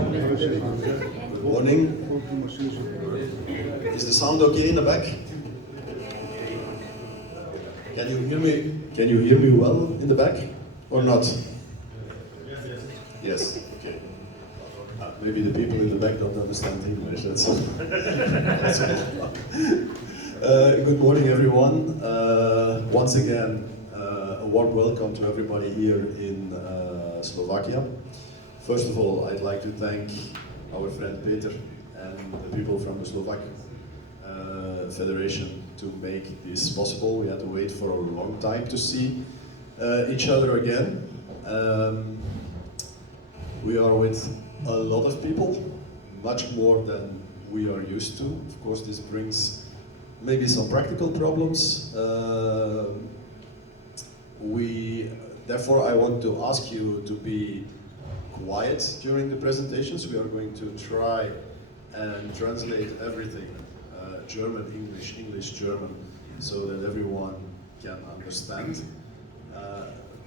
Good morning. Is the sound okay in the back? Can you hear me? Can you hear me well in the back or not? Yes. Okay. Maybe the people in the back don't understand English. That's good morning, everyone. Once again, a warm welcome to everybody here in Slovakia. First of all, I'd like to thank our friend Peter and the people from the Slovak Federation to make this possible. We had to wait for a long time to see each other again. We are with a lot of people, much more than we are used to. Of course, this brings maybe some practical problems. Therefore, I want to ask you to be quiet during the presentations. We are going to try and translate everything, German, English, English, German, so that everyone can understand.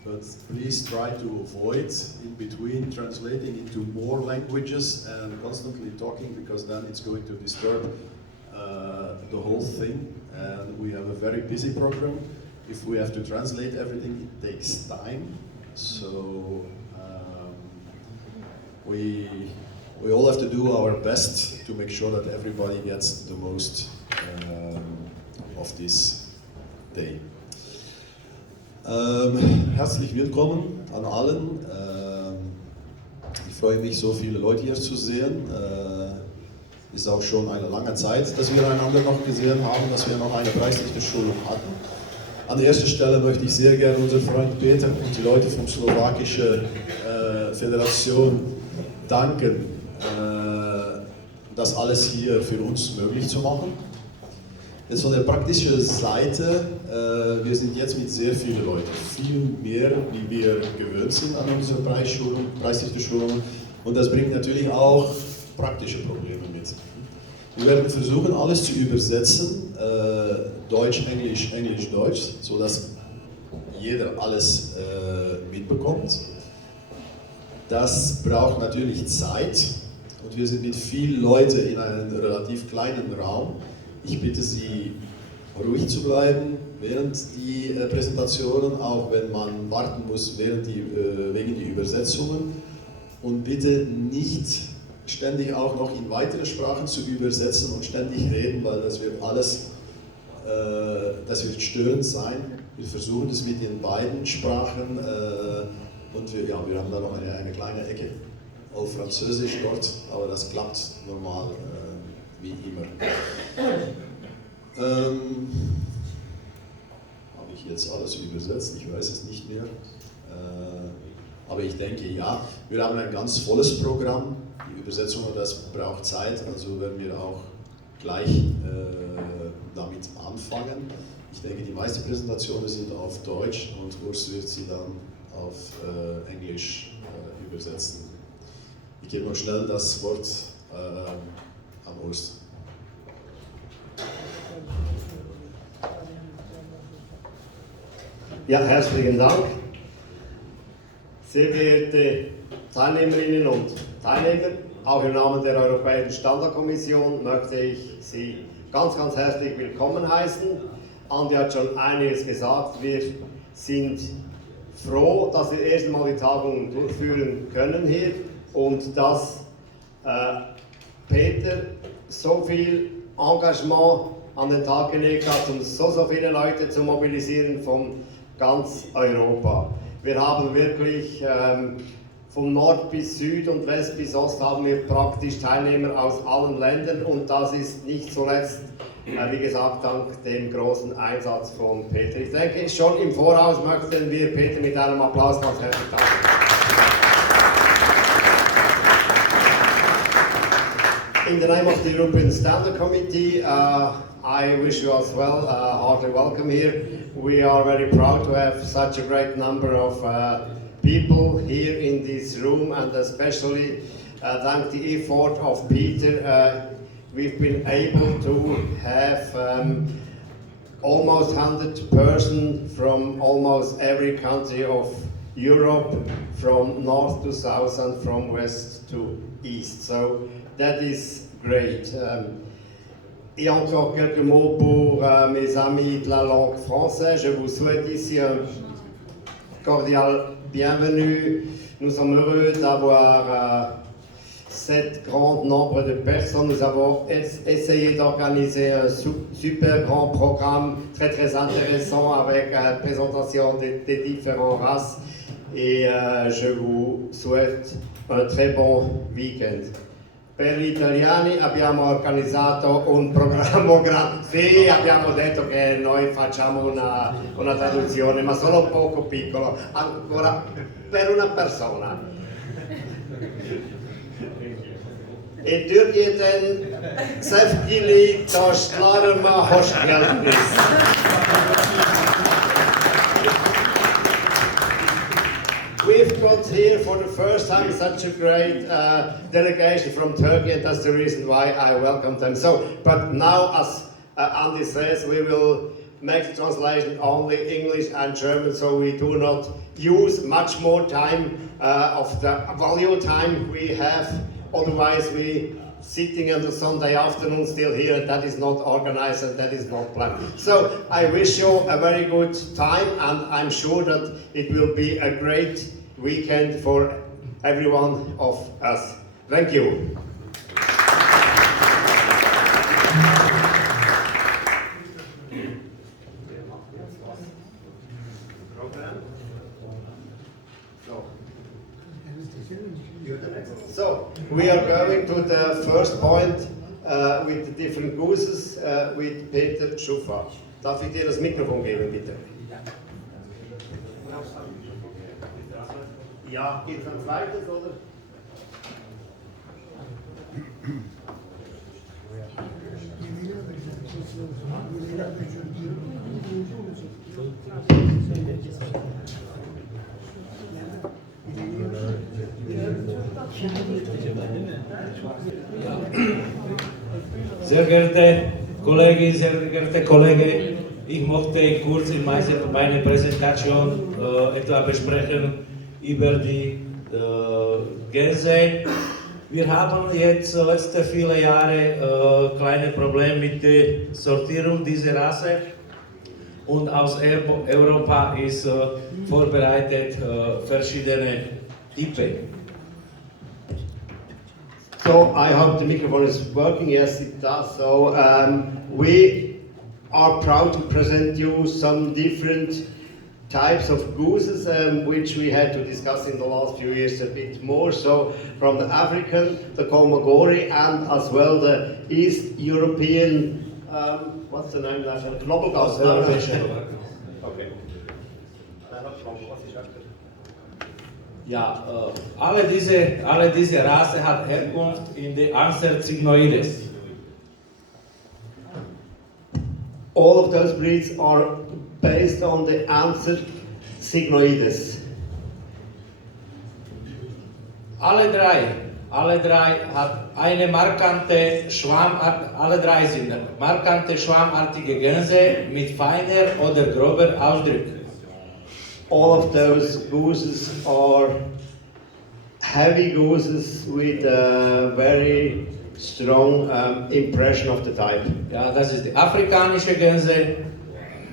But please try to avoid in between translating into more languages and constantly talking, because then it's going to disturb the whole thing. And we have a very busy program. If we have to translate everything, it takes time. So we all have to do our best to make sure that everybody gets the most of this day. Herzlich willkommen an allen. Ich freue mich, so viele Leute hier zu sehen. Ist auch schon eine lange Zeit, dass wir einander noch gesehen haben, dass wir noch eine preisliche Schulung hatten. An erster Stelle möchte ich sehr gerne unseren Freund Peter und die Leute vom Slowakischen Föderation danken, das alles hier für uns möglich zu machen. Jetzt von der praktischen Seite, wir sind jetzt mit sehr vielen Leuten, viel mehr, wie wir gewöhnt sind an unsere preisliche Schulungen, und das bringt natürlich auch praktische Probleme mit. Wir werden versuchen, alles zu übersetzen, Deutsch, Englisch, Englisch, Deutsch, sodass jeder alles mitbekommt. Das braucht natürlich Zeit, und wir sind mit vielen Leuten in einem relativ kleinen Raum. Ich bitte Sie, ruhig zu bleiben während die Präsentationen, auch wenn man warten muss wegen die Übersetzungen, und bitte nicht ständig auch noch in weitere Sprachen zu übersetzen und ständig reden, weil das wird alles, das wird störend sein. Wir versuchen es mit den beiden Sprachen, und wir haben da noch eine kleine Ecke auf Französisch dort, aber das klappt normal wie immer. Habe ich jetzt alles übersetzt? Ich weiß es nicht mehr. Aber ich denke, ja, wir haben ein ganz volles Programm. Die Übersetzung, das braucht Zeit, also werden wir auch gleich damit anfangen. Ich denke, die meisten Präsentationen sind auf Deutsch, und Urs wird sie dann auf Englisch übersetzen. Ich gebe noch schnell das Wort an Urs. Ja, herzlichen Dank. Sehr geehrte Teilnehmerinnen und Teilnehmer, auch im Namen der Europäischen Standardkommission möchte ich Sie ganz, ganz herzlich willkommen heißen. Andi hat schon einiges gesagt. Wir sind froh, dass wir erst einmal die Tagung durchführen können hier, und dass Peter so viel Engagement an den Tag gelegt hat, um so viele Leute zu mobilisieren von ganz Europa. Wir haben wirklich von Nord bis Süd und West bis Ost haben wir praktisch Teilnehmer aus allen Ländern, und das ist nicht zuletzt, wie gesagt, dank dem großen Einsatz von Peter. Ich denke, schon im Voraus möchten wir Peter mit einem Applaus ganz herzlich danken. In the name of the European Standard Committee, I wish you as well heartily welcome here. We are very proud to have such a great number of people here in this room, and especially thank the effort of Peter. We've been able to have almost 100 persons from almost every country of Europe from north to south and from west to east. So that is great. Et encore quelques mots pour mes amis de la langue française. Je vous souhaite ici un cordial bienvenue. Nous sommes heureux d'avoir cet grand nombre de personnes. Nous avons essayé d'organiser un super grand programme très très intéressant avec la présentation des différentes races. Et je vous souhaite un très bon weekend. Per gli italiani abbiamo organizzato un programma sì, abbiamo detto che noi facciamo una traduzione, ma solo poco piccolo, ancora per una persona. In Türkiyeden sevgili dostlarıma hoş geldiniz. We've got here for the first time such a great delegation from Turkey, and that's the reason why I welcome them. But now, as Andy says, we will make the translation only English and German, so we do not use much more time of the value time we have. Otherwise, we sitting on the Sunday afternoon still here, and that is not organized and that is not planned. So I wish you a very good time, and I'm sure that it will be a great weekend for every one of us. Thank you. So we are going to the first point with the different gooses with Peter Schuffer. Darf ich dir das Mikrofon geben, bitte? Ja, geht's ein zweites, oder? Sehr geehrte Kolleginnen, sehr geehrte Kollegen, ich möchte kurz in meiner Präsentation etwas besprechen über die Gänse. Wir haben jetzt letzte viele Jahre kleine Probleme mit der Sortierung dieser Rasse und aus Europa ist vorbereitet verschiedene Typen. So I hope the microphone is working. Yes, it does. So we are proud to present you some different types of gooses which we had to discuss in the last few years a bit more. So from the African, the Cholmogory, and as well the East European, what's the name? Knoblauch. Okay. Ja, alle diese Rasse hat Herkunft in der Anser-Cygnoides. All of those breeds are based on the Anser Cygnoides. Alle drei hat eine markante markante schwammartige Gänse mit feiner oder grober Ausdruck. All of those gooses are heavy gooses with a very strong impression of the type. Ja, das ist die afrikanische Gänse,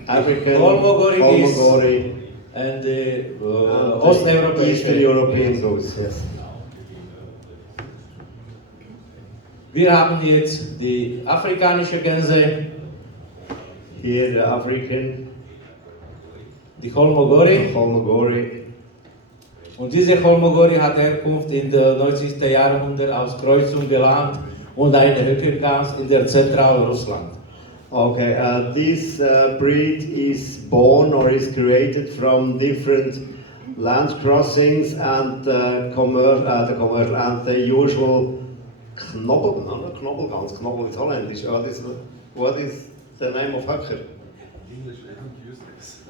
African, Cholmogory Cholmogory, and the Eastern European goose. Yes. Wir haben jetzt die afrikanische Gänse, here the African, die Cholmogory. Cholmogory. Und diese Cholmogory hat Herkunft in der 90. Jahrhundert aus Kreuzung gelangt und eine Höckergans in der Zentralrussland. Okay, this breed is born or is created from different land crossings and the commercial and the usual Knobbelgans. Knobbel is Holländisch. What is the name of Höcker? English, I don't use this.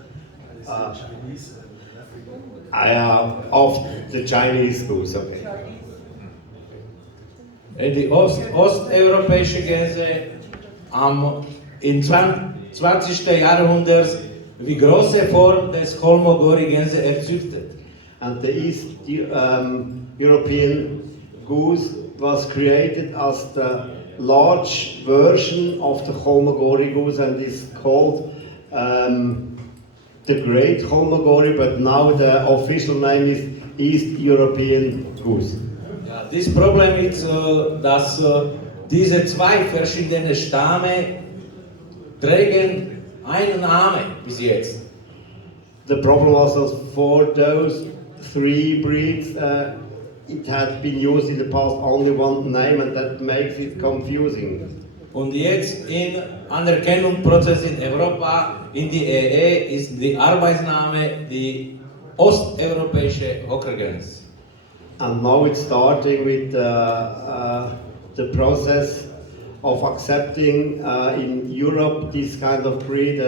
Chinese and African. Of the Chinese goose, okay. Die osteuropäische Gänse im 20. Jahrhundert wie große Form des Cholmogory-Gänse erzüchtet. and the East European goose was created as the large version of the Cholmogory goose and is called the Great Cholmogory, but now the official name is East European Goose. Ja, das Problem ist, dass diese zwei verschiedene Stämme tragen einen Namen bis jetzt. The problem was that for those three breeds, it had been used in the past only one name, and that makes it confusing. Und jetzt im Anerkennungsprozess in Europa, in die EE, ist die Arbeitsname die osteuropäische Hockergans. And now it's starting with the process of accepting in Europe this kind of breed.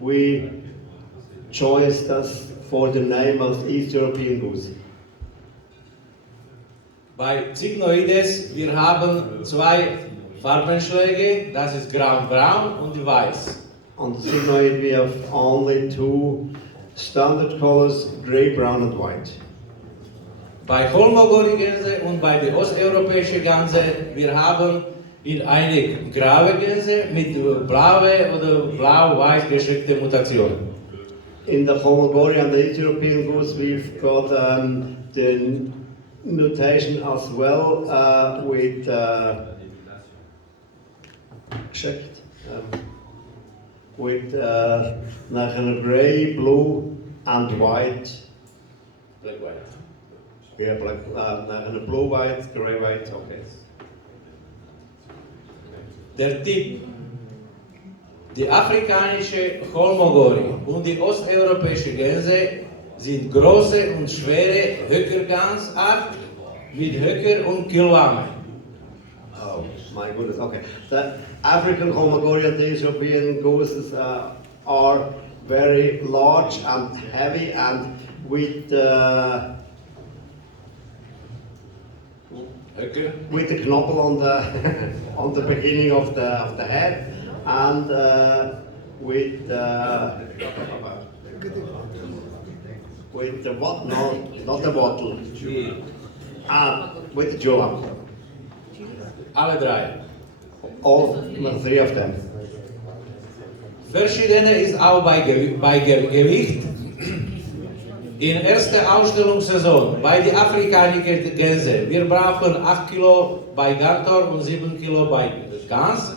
We chose us for the name of East European Goose. Bei Cygnoides, wir haben zwei Farbenschläge, das ist grau-braun und weiß. On the Cygnoid we have only two standard colors, grey, brown and white. Bei Cholmogory-Gänse und bei der osteuropäischen Gänse, wir haben in eine graue Gänse mit blaue oder blau-weiß geschrägte Mutationen. In the Cholmogory and the East European Goose we've got the mutation as well with checked with nachher grey, blue and white. Black white. Yeah, black, nachher blue, white, grey, white, okay. Der Typ, die afrikanische Cholmogory und die osteuropäische Gänse sind große und schwere Höckergansart mit Höcker und Kielwame. Oh my goodness, okay. The African Cholmogory and the European gooses are very large and heavy and with Höcker? with the knobbel on the on the beginning of the head and with the what? No, not the wattle. With the jaw. Alle drei. All three of them. Verschiedene ist auch bei Gewicht. In erster Ausstellungssaison bei den afrikanischen Gänse, wir brauchen 8 Kilo bei Gantor und 7 Kilo bei Gans.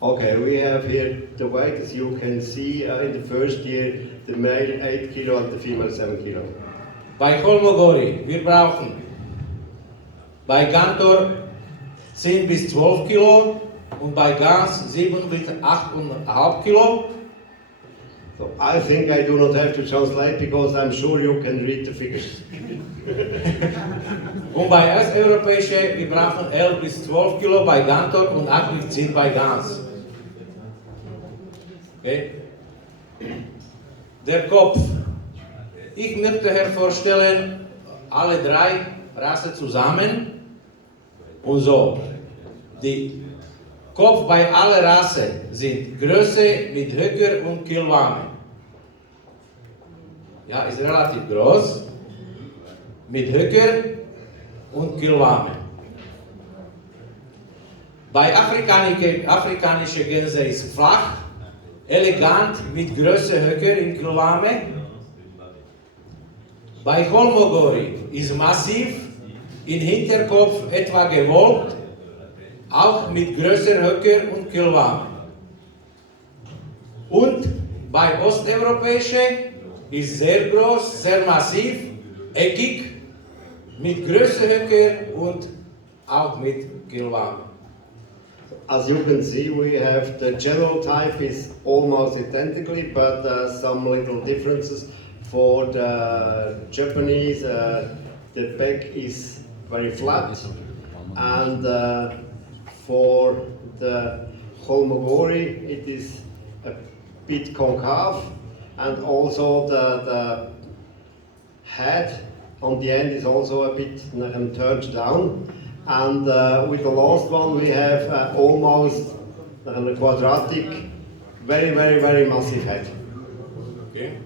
Okay, we have here the weight, as you can see in the first year, the male 8 kilo and the female 7 kilo. Bei Cholmogory, wir brauchen bei Gantor 10 bis 12 Kilo und bei Gans 7 bis 8,5 Kilo. So I think I do not have to translate because I'm sure you can read the figures. Und bei osteuropäischen, wir brauchen 11 bis 12 Kilo bei Gantor und 8 bis 10 bei Gans. Okay. Der Kopf. Ich möchte hervorstellen, alle drei Rassen zusammen und so. Die Kopf bei aller Rassen sind Größe mit Höcker und Kielwame. Ja, ist relativ groß, mit Höcker und Kielwame. Bei afrikanischen Gänse ist flach, elegant mit größer Höcker in Kielwame. Bei Cholmogory ist massiv, im Hinterkopf etwa gewölbt, auch mit größeren Höcker und Kielwame. Und bei osteuropäischen ist sehr groß, sehr massiv, eckig, mit größeren Höcker und auch mit Kielwame. As you can see, we have the general type is almost identically, but some little differences. For the Japanese, the back is very flat, and for the Cholmogory, it is a bit concave, and also the head on the end is also a bit turned down. And with the last one, we have almost a quadratic, very massive head. Okay.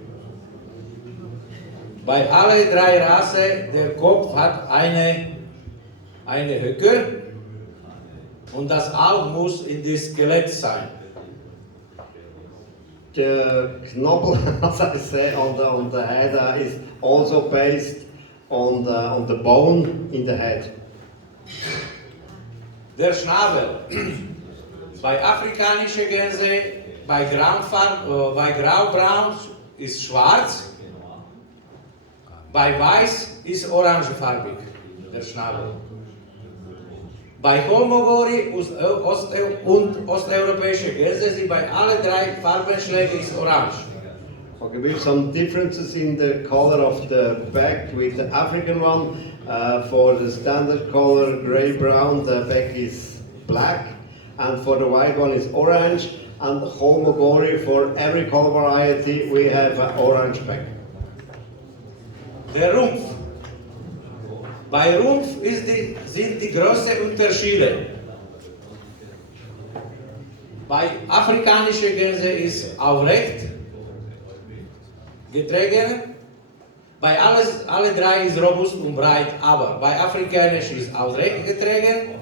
Bei alle drei Rassen, der Kopf hat eine Höcke und das Auge muss in das Skelett sein. The knobble, as I say, on the head is also based on the bone in the head. Der Schnabel. Bei afrikanischen Gänse, bei graubraun ist schwarz, bei weiß ist orangefarbig, der Schnabel. Bei Cholmogory und osteuropäische Gänse sind bei alle drei Farbenschläge ist orange. Okay, we have some differences in the color of the back with the African one. For the standard color, gray-brown, the back is black, and for the white one is orange. And Cholmogory, for every color variety, we have an orange back. Der Rumpf. Bei Rumpf sind die großen Unterschiede. Bei afrikanischen Gänse ist aufrecht getragen. Bei alle drei ist robust und breit, aber bei afrikanisch ist aufrecht getragen.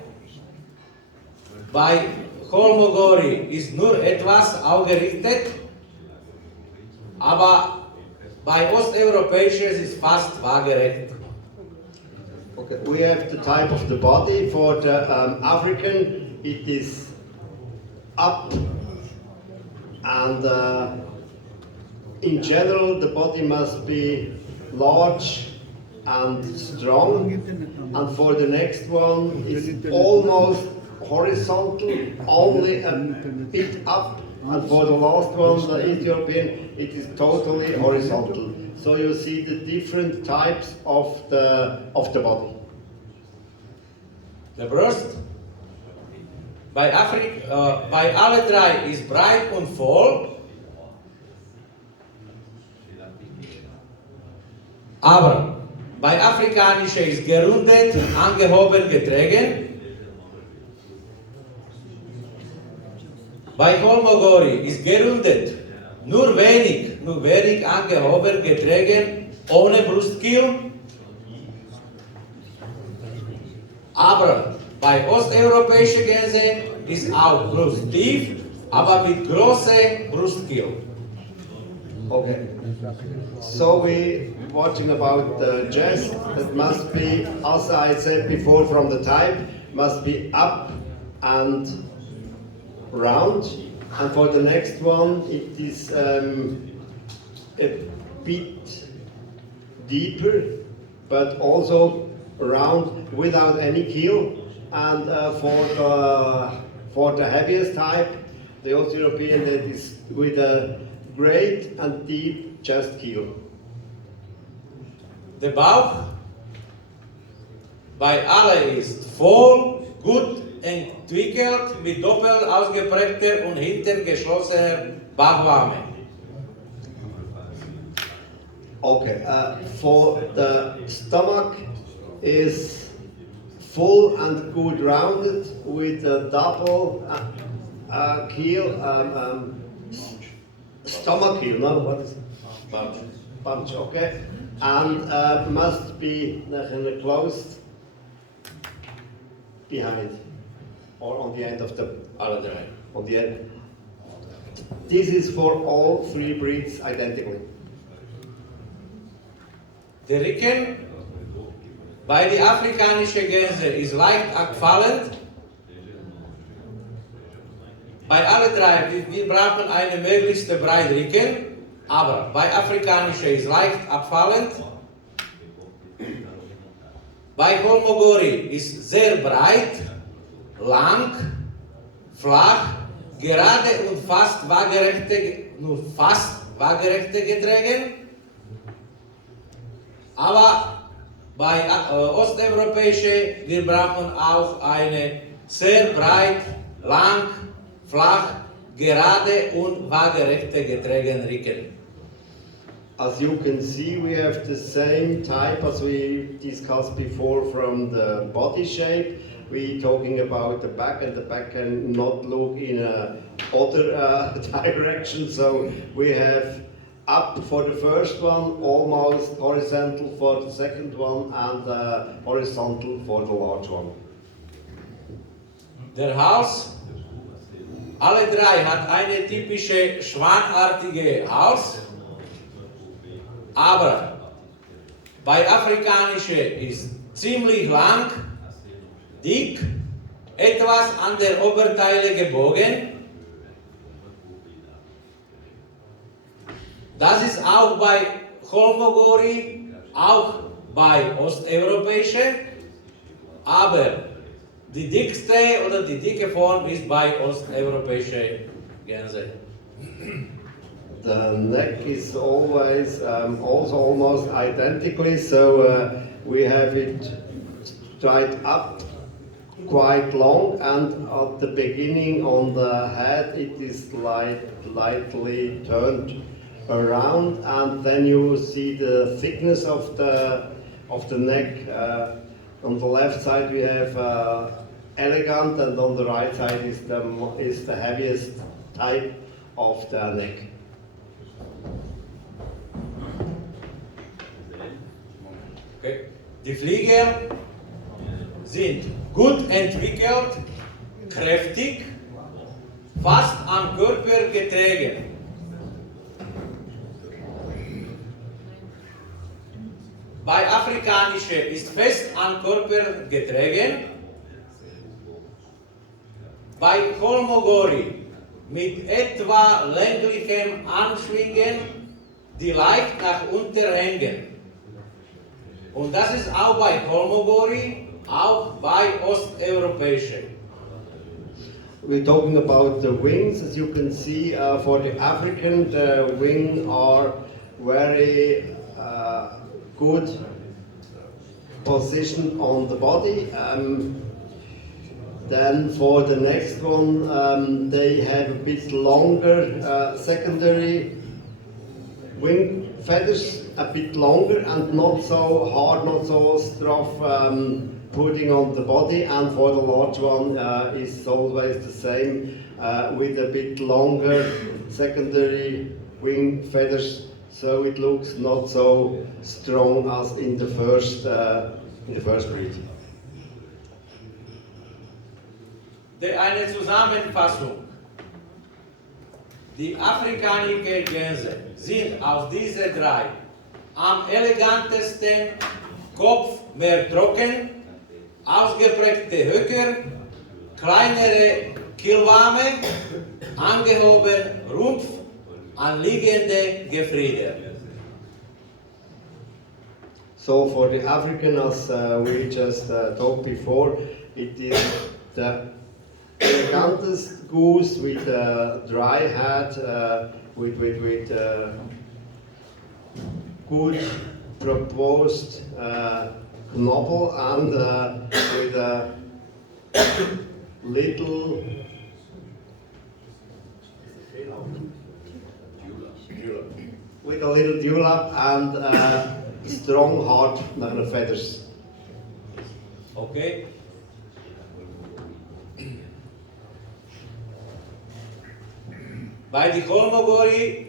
Bei Cholmogory ist nur etwas aufgerichtet, aber bei osteuropäischen ist es fast waagerecht. Okay, we have the type of the body. For the African, it is up, and in general, the body must be large and strong. And for the next one, it's almost horizontal, only a bit up. And for the last one, the East European, it is totally horizontal. So you see the different types of the body. Der Brust. Bei alle drei ist breit und voll, aber bei afrikanischer ist gerundet und angehoben getragen. Bei Cholmogory ist gerundet, nur wenig angehoben getragen, ohne Brustkiel. Aber bei osteuropäischen Gänse ist auch Brust tief, aber mit großer Brustkiel. Okay. So we watching about the chest. It must be, as I said before, from the type, must be up and round. And for the next one, it is a bit deeper, but also round without any keel. And for the heaviest type, the East European, that is with a great and deep chest keel. Der Bauch bei allen ist voll, gut entwickelt, mit doppelt ausgeprägter und hinten geschlossener Bauchwarme. Okay, for the stomach is full and good rounded with a double keel, stomach keel, no? What is Bunch. bunch, okay? And must be closed behind or on the end of the, Alle drei. on the end. This is for all three breeds identically. Der Rücken bei den afrikanischen Gänsen ist leicht abfallend. Bei allen drei, wir brauchen einen möglichst breiten Rücken, aber bei afrikanischen ist leicht abfallend. Bei Cholmogory ist sehr breit, lang, flach, gerade und fast waagerechte getragen. Aber bei osteuropäischen, wir brauchen auch eine sehr breit, lang, flach, gerade und waagerechte getragen Rücken. As you can see, we have the same type as we discussed before from the body shape. We're talking about the back, and the back can not look in a other direction. So we have up for the first one, almost horizontal for the second one, and horizontal for the large one. Der Hals, alle drei hat eine typische schwanartige Hals, aber bei afrikanische ist ziemlich lang, dick, etwas an der Oberteile gebogen. Das ist auch bei Cholmogory, auch bei osteuropäischen, aber die dickste oder die dicke Form ist bei osteuropäischen Gänse. The neck is always also almost identically, so we have it straight up, quite long, and at the beginning on the head it is lightly turned around, and then you see the thickness of the neck. On the left side we have elegant, and on the right side is the heaviest type of the neck. Okay. Die Flügel sind gut entwickelt, kräftig, fast am Körper getragen. Bei afrikanische ist fest am Körper getragen. Bei Cholmogory mit etwa länglichem Anschwingen, die leicht nach unten hängen. Und das ist auch bei Cholmogory, auch bei osteuropäischen. We're talking about the wings. As you can see, for the African, the wings are very good position on the body. Then for the next one, they have a bit longer secondary wing feathers, a bit longer and not so hard, not so rough putting on the body. And for the large one, is always the same with a bit longer secondary wing feathers, so it looks not so strong as in the first breed. Eine Zusammenfassung. Die afrikanischen Gänse sind aus diesen drei am elegantesten, Kopf mehr trocken, ausgeprägte Höcker, kleinere Kielwame, angehoben Rumpf, anliegende Gefieder. So for the African, as we just talked before, it is the elegantest goose with a dry head, with good proposed knobble, and with a little dewlap and strong hard feathers. Okay. Bei den Cholmogory,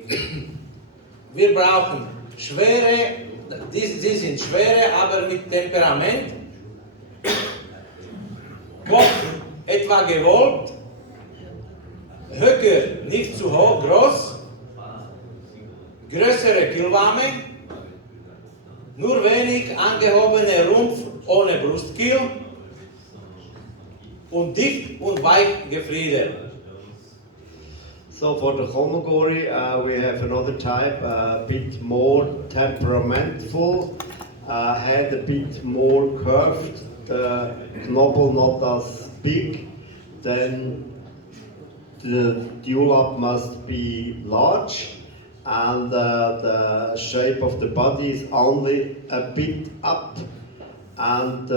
wir brauchen schwere, sie sind schwere, aber mit Temperament. Kopf etwa gewollt, Höcker nicht zu hoch, groß, größere Kielwame, nur wenig angehobene Rumpf ohne Brustkiel und dick und weich Gefieder. So for the Cholmogory, we have another type, a bit more temperamental, head a bit more curved, the knobble not as big, then the dewlap must be large, and the shape of the body is only a bit up, and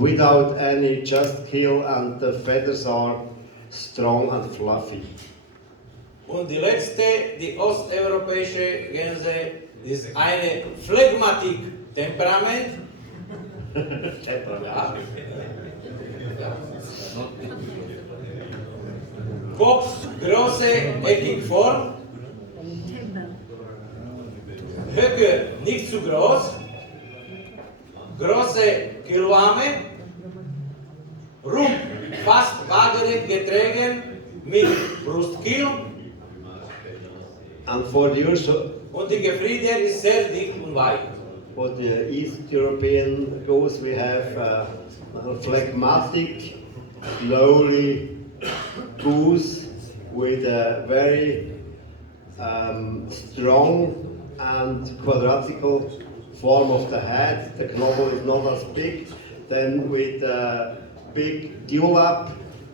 without any just keel, and the feathers are strong and fluffy. Und die letzte, die osteuropäische Gänse, ist eine Phlegmatik-Temperament. Ja. Ja. Kopf, große, eckige Form. Höcker nicht zu groß, große Kiloarme, Rumpf fast waagerecht getragen mit Brustkiel And for the und die Gefriede ist sehr dick und weich. for the East European goose, we have a phlegmatic, slowly goose with a very strong and quadratical form of the head. The knobbel is not as big. Then with a big dewlap,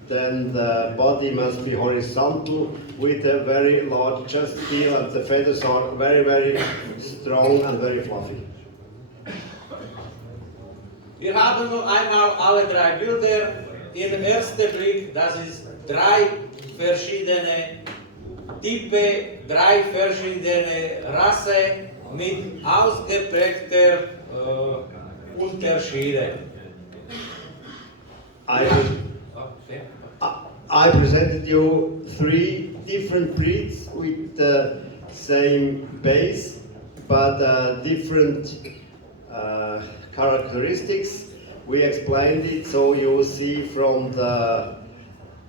then the body must be horizontal with a very large chest heel, and the feathers are very, very strong and very fluffy. Wir haben noch einmal alle drei Bilder. Im ersten Blick, das ist drei verschiedene Typen, drei verschiedene Rassen mit ausgeprägter Unterschiede. I presented you 3 different breeds with the same base, but different characteristics. We explained it, so you see from the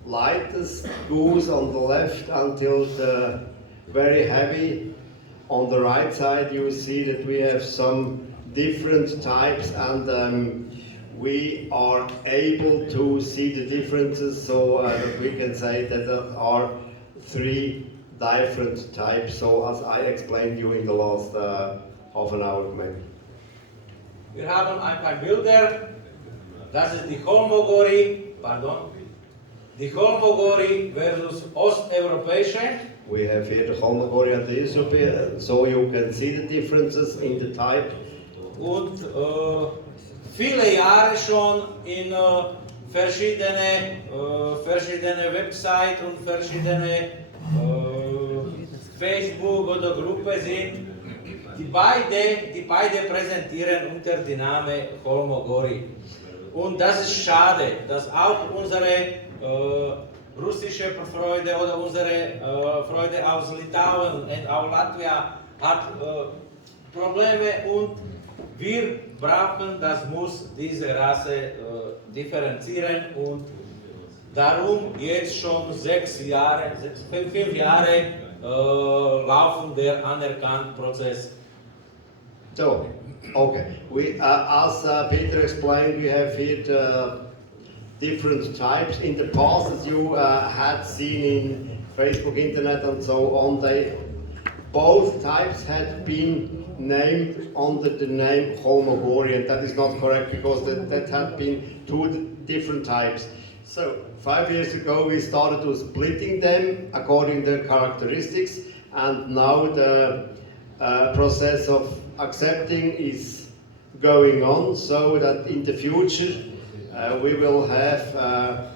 lightest goose on the left until the very heavy on the right side. You see that we have some different types, and we are able to see the differences, so that we can say that there are 3 different types, so as I explained you in the last half an hour maybe. Wir haben ein paar Bilder. Das ist die Cholmogory, die Cholmogory versus osteuropäische. We have here the Cholmogory and the European, so you can see the differences in the type. Und viele Jahre schon in verschiedene Websites und verschiedene Facebook oder Gruppen sind. Die beide präsentieren unter dem Namen Cholmogory. Und das ist schade, dass auch unsere russische Freunde oder unsere Freunde aus Litauen und auch Latvia hat Probleme, und wir brauchen, das muss diese Rasse differenzieren, und darum jetzt schon 5 Jahre laufen der anerkannte Prozess. So, okay. We, as Peter explained, we have here the different types. In the past, as you had seen in Facebook, internet, and so on, both types had been named under the name Cholmogory, and that is not correct because that had been 2 different types. So 5 years ago, we started to splitting them according to the characteristics, and now the process of accepting is going on, so that in the future we will have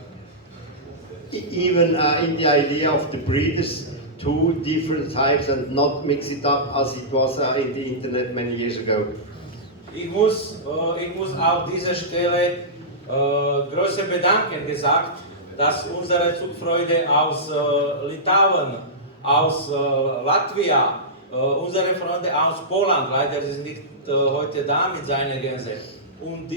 even in the idea of the breeders 2 different types and not mix it up as it was in the internet many years ago. Ich muss auf dieser Stelle große Bedanken gesagt, dass unsere Zugfreunde aus Litauen, aus Latvia, unsere Freunde aus Polen, leider sind nicht heute da mit seiner Gänse, und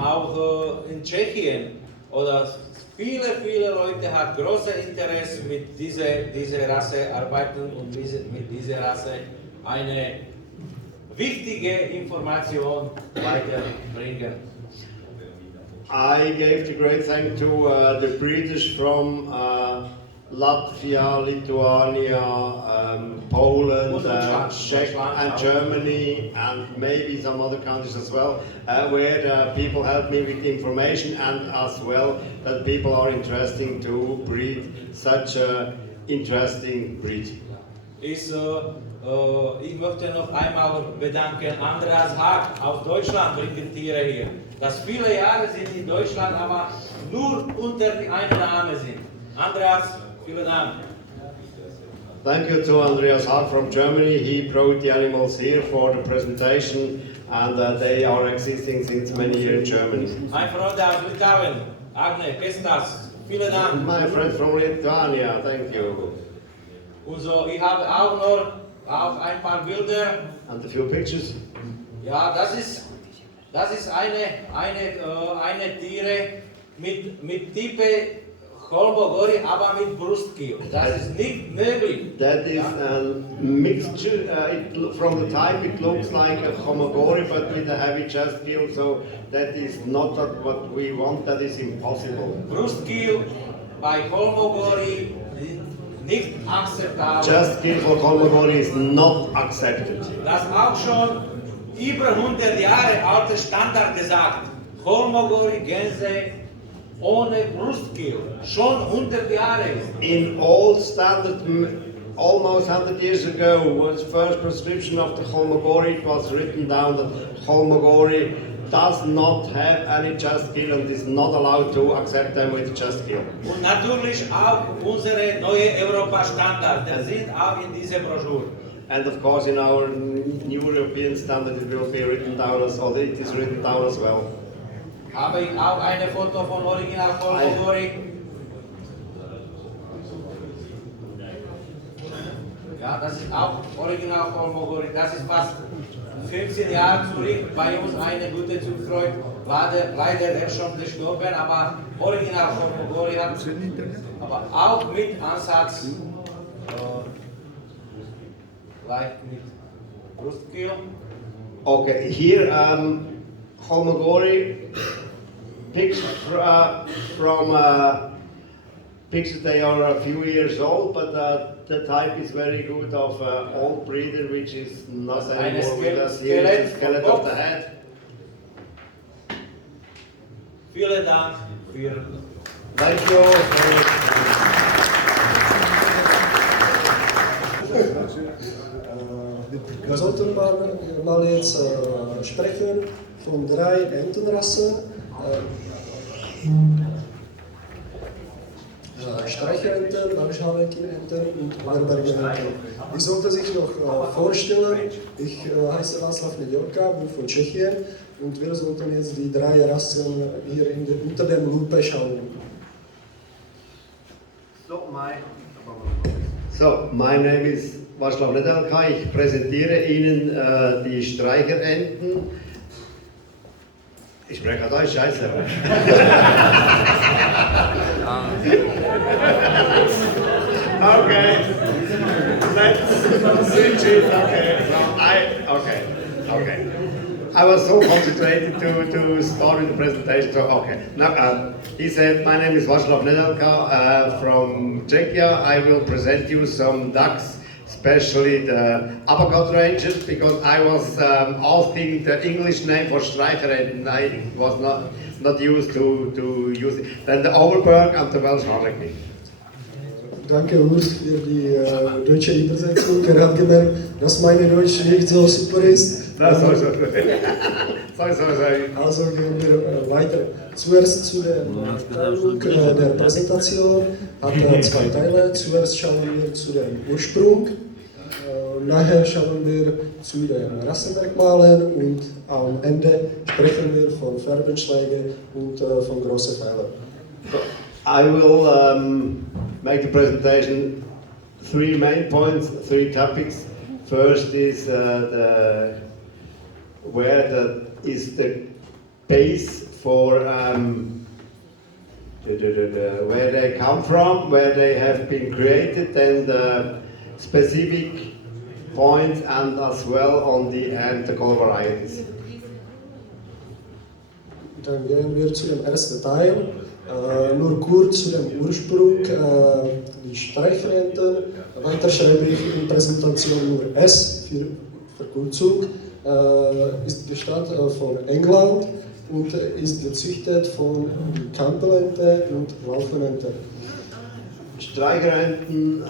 auch in Tschechien, oder viele Leute haben großes Interesse mit dieser Rasse arbeiten und mit dieser Rasse eine wichtige Information weiterbringen. I gave the great thank to the breeders from Latvia, Lithuania, Poland, Czech and Germany, and maybe some other countries as well, where the people help me with information, and as well that people are interested to breed such a interesting breed. Ich möchte noch einmal bedanken, Andreas Haag aus Deutschland bringt Tiere hier. Das viele Jahre sind in Deutschland, aber nur unter einem Namen sind. Andreas, vielen Dank. Thank you to Andreas Hart from Germany. He brought the animals here for the presentation, and they are existing since many years in Germany. Mein Freund aus Litauen, Agne, Kestas, vielen Dank. My friend from Lithuania, thank you. Und so, ich habe auch noch auch ein paar Bilder. And a few pictures. Ja, das ist eine Tiere mit Type Cholmogory, aber mit Brustkiel. Das ist nicht möglich. That is a mixture. From the type, it looks like a Cholmogory, but with a heavy chest gill. So that is not what we want. That is impossible. Brustkiel bei Cholmogory nicht akzeptabel. Chest gill for Cholmogory is not accepted. Das auch schon über 100 Jahre alte Standard gesagt. Cholmogory Gänse ohne Brustkiel. Schon 100 Jahre. In old standard, almost 100 years ago, was first prescription of the Cholmogory. It was written down that Cholmogory does not have any chest gill and is not allowed to accept them with chest gill. Und natürlich auch unsere neue Europa-Standard. Die sind auch in dieser Broschüre. And of course, in our new European standard, it will be written down as, or it is written down as well. Habe ich auch eine Foto von Original Cholmogory. Ja, das ist auch Original Cholmogory. Das ist fast 15 Jahre zurück bei uns eine gute Zuchtfreund. Leider er schon gestorben, aber Original Cholmogory hat, aber auch mit Ansatz, leicht mit Brustkiel. Okay, here Cholmogory pictures from pictures. They are a few years old, but the type is very good of old breeder, which is not anymore with us. Here is the skeleton of the head. Vielen Dank für Thank you. Wir sollten mal jetzt sprechen von 3 Entenrassen. Streicherenten, Welsh Harlequin-Enten und Overberger-Enten. Ich sollte sich noch vorstellen, ich heiße Václav Nedělka, bin von Tschechien und wir sollten jetzt die 3 Rassen hier unter der Lupe schauen. So, my name is Václav Nedělka. Ich präsentiere Ihnen die Streicherenten. Ich spreche Deutsch, scheiße. Okay, let's switch it. Okay. I was so concentrated to start with the presentation. So now he said, "My name is Václav Nedělka from Czechia. I will present you some ducks, especially the Abacot Ranger, because I was asking the English name for Streicher and I was not used to use it. Then the Overberger and the Wels Harlequin." Danke Urs für die deutsche Übersetzung. Er hat gemerkt, dass meine Deutsch nicht so super ist. Sorry. Also gehen wir weiter. Zuerst zu der Teilung der Präsentation. Hat 2 Teile. Zuerst schauen wir zu dem Ursprung. Nachher schauen wir zu den Rassenmerkmalen und am Ende sprechen wir von Farbenschlägen und von großen Pfeilen. I will make the presentation 3 main points, 3 topics. First is where is the base for where they come from, where they have been created, and the specific points, and as well on the end the color varieties. Dann gehen wir zu dem ersten Teil. Nur kurz zu dem Ursprung, die Streicherenten. Weiter schreibe ich in Präsentation nur S für Verkürzung. Ist gestammt von England und ist gezüchtet von Campbell-Ente und Laufenente. Streicherenten,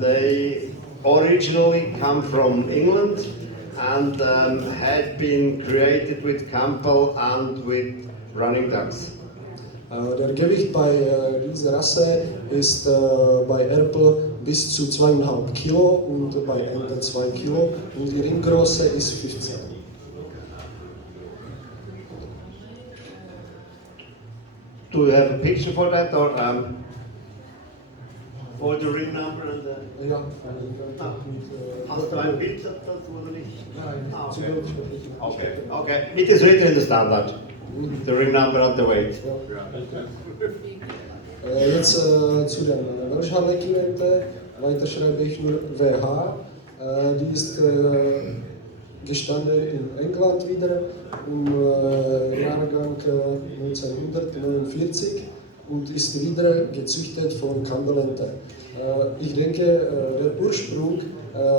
they originally come from England and had been created with Campbell and with running ducks. Der Gewicht bei dieser Rasse ist bei Erpel bis zu 2,5 Kilo und bei Ente 2 Kilo und die Ringgröße ist 15. Do you have a picture for that or? For the ring number and the... Ja. Hast du ein Bild dazu oder nicht? Nein, Okay. zugehörig wird nicht. Okay. It is written in the standard. The ring number and the weight. Jetzt zu den Welsh Harlequin. Weiter schreibe ich nur WH. Die ist gestanden in England wieder im Jahrgang 1949 und ist wieder gezüchtet von Kamberlente. Ich denke, der Ursprung,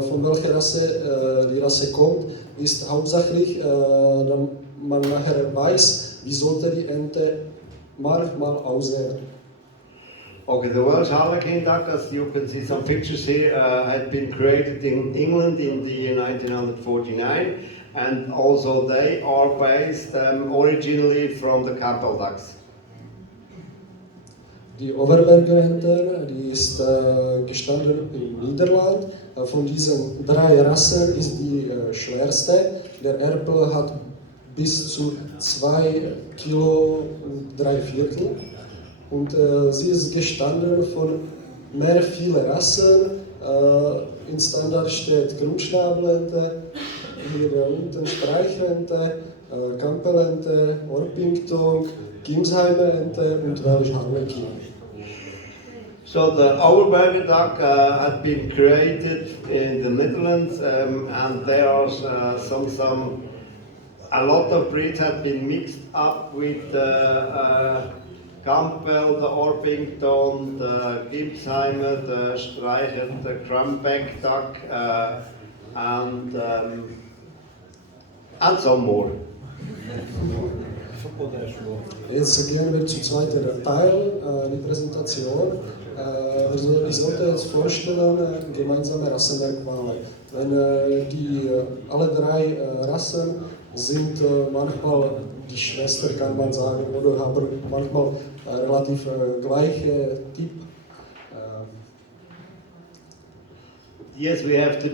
von welcher Rasse die Rasse kommt, ist hauptsächlich, dass man nachher weiß, wie sollte die Ente manchmal aussehen. Okay, the Welsh Harlequin duck, as you can see some pictures here, had been created in England in the year 1949, and also they are based originally from the Campbell ducks. Die Overberger Ente, die ist gestanden in Niederland. Von diesen 3 Rassen ist die schwerste. Der Erpel hat bis zu 2 Kilo und 3/4. Und sie ist gestanden von vielen Rassen. In Standard steht Grundschnabelente, hier unten Streicherente, Campbellente, Orpington, Kimsheimer Ente und Welsh Harlequin. So the Overberger duck had been created in the Netherlands, and there are a lot of breeds have been mixed up with the Campbell, the Orpington, the Gimsheimer, the Streicher, the Crumbeck duck, and some more. Jetzt gehen wir zum zweiten Teil, die Präsentation. Also ich sollte jetzt vorstellen, gemeinsame Rassenmerkmale. Alle 3 Rassen sind manchmal die Schwester, kann man sagen, oder haben manchmal relativ gleiche Typ. Yes, we have the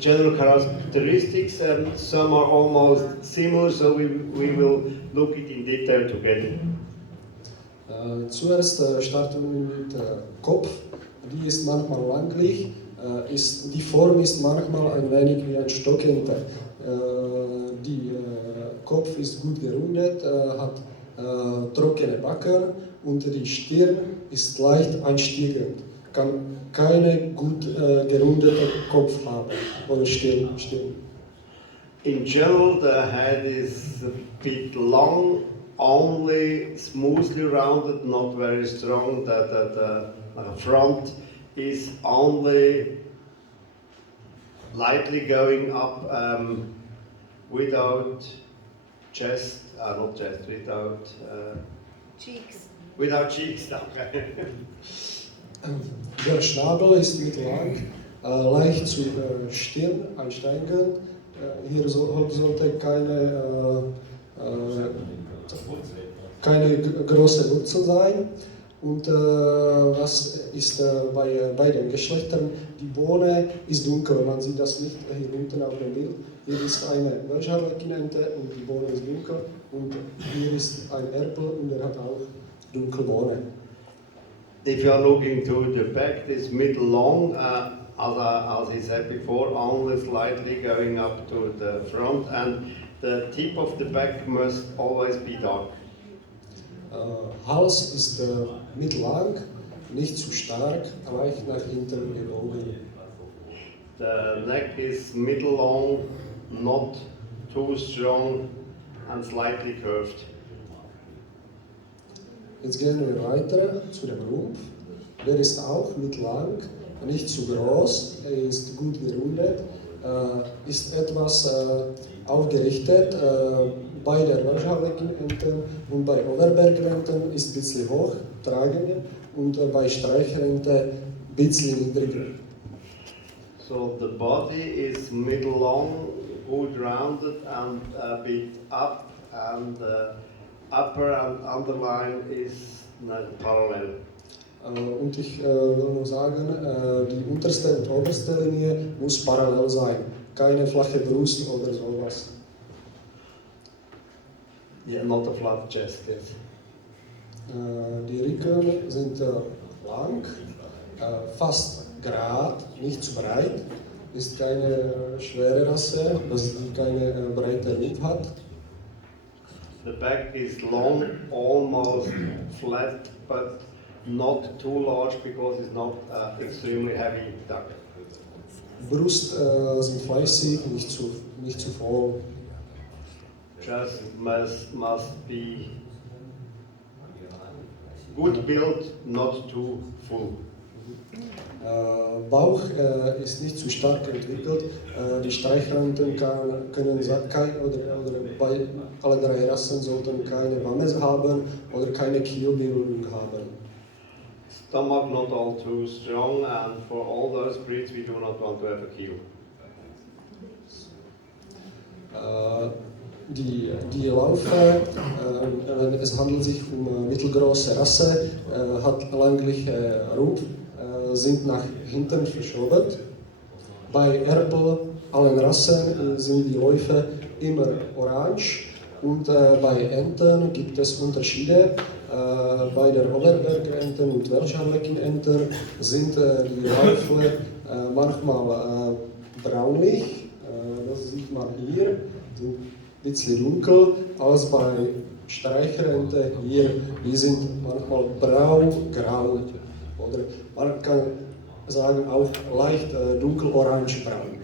general characteristics. Some are almost similar, so we will look it in detail together. Zuerst starten wir mit Kopf. Die ist manchmal langlich. Die Form ist manchmal ein wenig wie ein Stockente. Die Kopf ist gut gerundet, hat trockene Backen und die Stirn ist leicht ansteigend. Kann keine gut gerundete Kopf haben oder Stirn. In general, the head is a bit long, only smoothly rounded, not very strong. The front is only lightly going up, without chest, not chest, without Cheeks. Without cheeks. Okay. Der Schnabel ist mittellang, leicht zur Stirn einsteigend. Hier sollte keine große Wurzel sein. Und was ist bei beiden Geschlechtern? Die Bohne ist dunkel, man sieht das nicht hier unten auf dem Bild. Hier ist eine Welsh Harlequin-Ente und die Bohne ist dunkel. Und hier ist ein Erpel und er hat auch dunkle Bohne. If you are looking to the back, this middle long, as I said before, only slightly going up to the front, and the tip of the back must always be dark. Hals ist mittellang, nicht zu stark, leicht nach hinten gebogen. The neck is middle long, not too strong, and slightly curved. Jetzt gehen wir weiter zu dem Rumpf. Der ist auch mittellang, nicht zu groß, er ist gut gerundet, ist etwas aufgerichtet. Bei der Welsh Harlequin-Ente und bei Overberger-Enten ist ein bisschen hoch, tragender, und bei Streicher-Ente ein bisschen niedriger. So the body is middle long, good rounded, and a bit up, and upper and underline is not parallel. Und ich will nur sagen, die unterste und oberste Linie muss parallel sein, keine flache Brust oder sowas. Yeah, not a flat chest, yes. Die Rücken sind lang, fast gerade, nicht zu breit, ist keine schwere Rasse, dass sie keine breite Rumpf hat. The back is long, almost flat, but not too large because it's not extremely heavy duck. Brust sind fleißig, nicht zu voll. Just must be good built, not too full. Bauch ist nicht zu stark entwickelt. Die Streichhörnchen können oder bei alle drei Rassen sollten keine Wamme haben oder keine Kielbildung haben. Stomach not all too strong, and for all those breeds we do not want to have a keel. Die Laufe, es handelt sich um eine mittelgroße Rasse, hat längliche Rumpf, sind nach hinten verschoben. Bei Erpel, allen Rassen, sind die Läufe immer orange und bei Enten gibt es Unterschiede. Bei der Overberger Enten und Wels Harlequin Enten sind die Läufe manchmal braunlich, das sieht man hier, sind ein bisschen dunkel, als bei Streicherente hier, die sind manchmal grau oder man kann sagen auch leicht dunkel-orange-braun.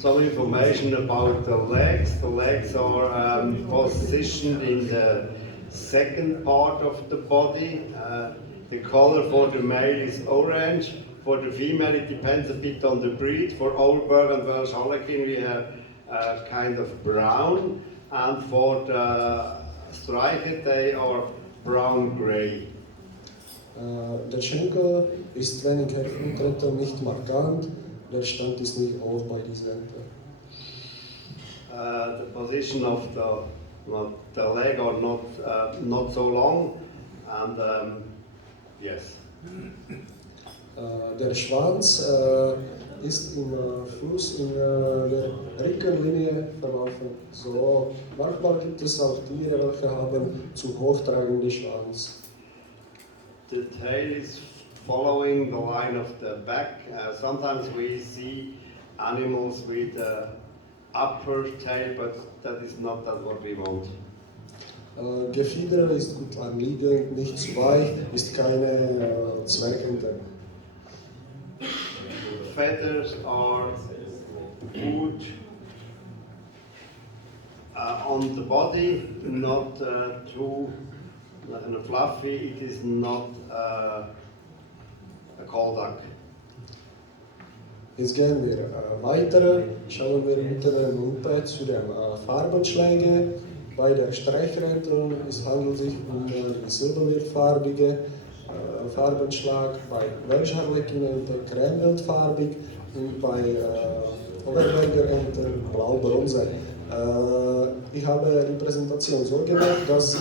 Some information about the legs. The legs are positioned in the second part of the body. The color for the male is orange. For the female, it depends a bit on the breed. For Overberger and Wels Harlequin, we have kind of brown, and for the Streicher, they are brown-gray. Der Schenkel ist wenig herunter, nicht markant. Der Stand ist nicht hoch bei dieser Ente. The position of the leg are not so long, and yes. Der Schwanz ist im Fuß in der Rückenlinie verlaufen. So, manchmal gibt es auch Tiere, welche haben zu hochtragende Schwanz. The tail is following the line of the back. Sometimes we see animals with upper tail, but that is not what we want. Gefieder ist gut anliegend, nicht zu weich, ist keine Zwergente. Feathers are good on the body, not too fluffy. It is not a cold duck. Jetzt gehen wir weiter, schauen wir unter der Lupe zu den Farbenschlägen. Bei der Streicherente handelt es sich um die silberfarbige Farbenschlag, bei Wels Harlequin cremewildfarbig und bei Overberger Enten blau-bronze. Ich habe die Präsentation so gemacht, dass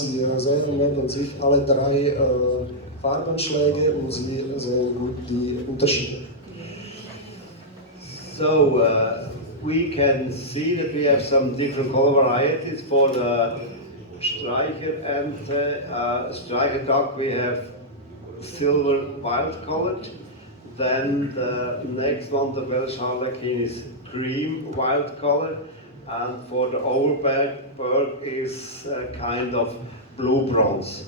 Sie sehen neben sich alle drei Farbenschläge und Sie sehen gut die Unterschiede. So we can see that we have some different color varieties for the Streicher and Streicher duck. We have silver wild colored. Then the next one, the Wels Harlequin, is cream wild colored, and for the Overberg is kind of blue bronze.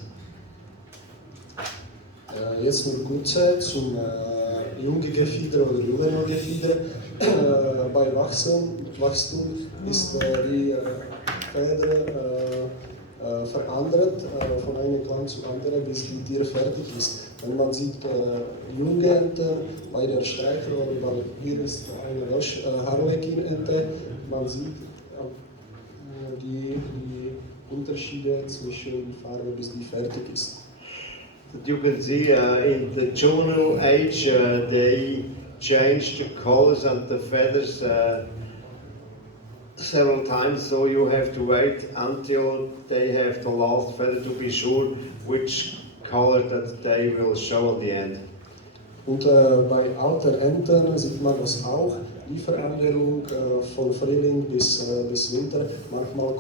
Jetzt nur kurz zum jungen Gefieder oder jüngeren Gefieder. Bei Wachstum ist die Feder verändert von einem Klang zu anderen, bis die Tier fertig ist. Wenn man sieht junge Ente bei der Streicher oder weil hier ist eine Wels Harlequin Ente, man sieht die Unterschiede zwischen der Farbe, bis die fertig ist. You can see in the juvenile age they change the colors and the feathers several times, so you have to wait until they have the last feather to be sure which color that they will show at the end. Und bei alten Enten sieht man das auch. die Veränderung von Frühling bis Winter. Manchmal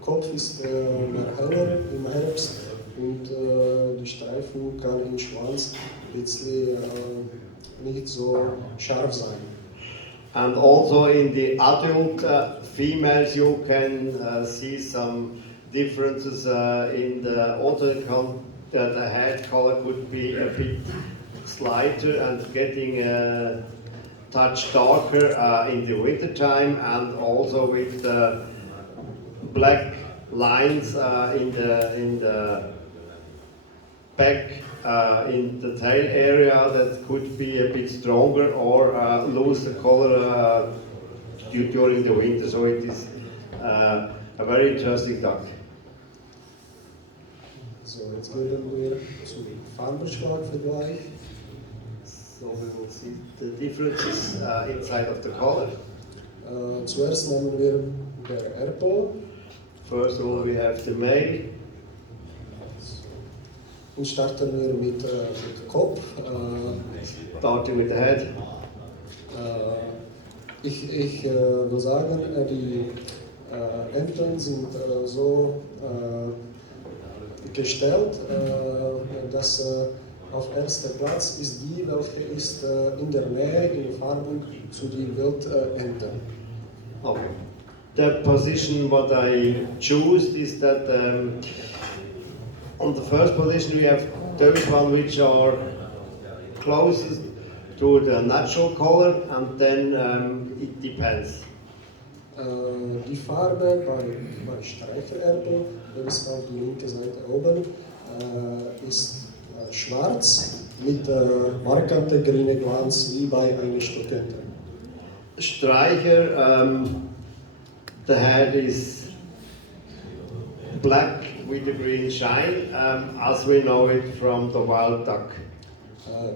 Kopf ist mehr heller im Herbst und die Streifung kann im Schwanz ein bisschen nicht so scharf sein. And also in the adult females you can see some differences in the autumn the head color could be a bit slighter and getting a touch darker in the winter time, and also with the black lines in the back in the tail area that could be a bit stronger or lose the color during the winter. So it is a very interesting duck. So, jetzt gehen wir zum Farbenbeschlag-Vergleich. So we will see the differences inside of the color. Zuerst nehmen wir der Erpel. First of all, we have the male. Und starten wir mit Kopf. Starting with the head. Ich will sagen, die Enten sind so gestellt, dass auf erster Platz ist die, welche ist in der Nähe in Farbung zu den Wildenten. Okay. The position what I choose is that on the first position we have those one which are closest to the natural color, and then it depends. Die Farbe bei Streichererpel, das ist auf die linke Seite oben, ist schwarz mit markanter grüner Glanz wie bei einer Stockente. Streicher, the head is black with a green shine, as we know it from the wild duck.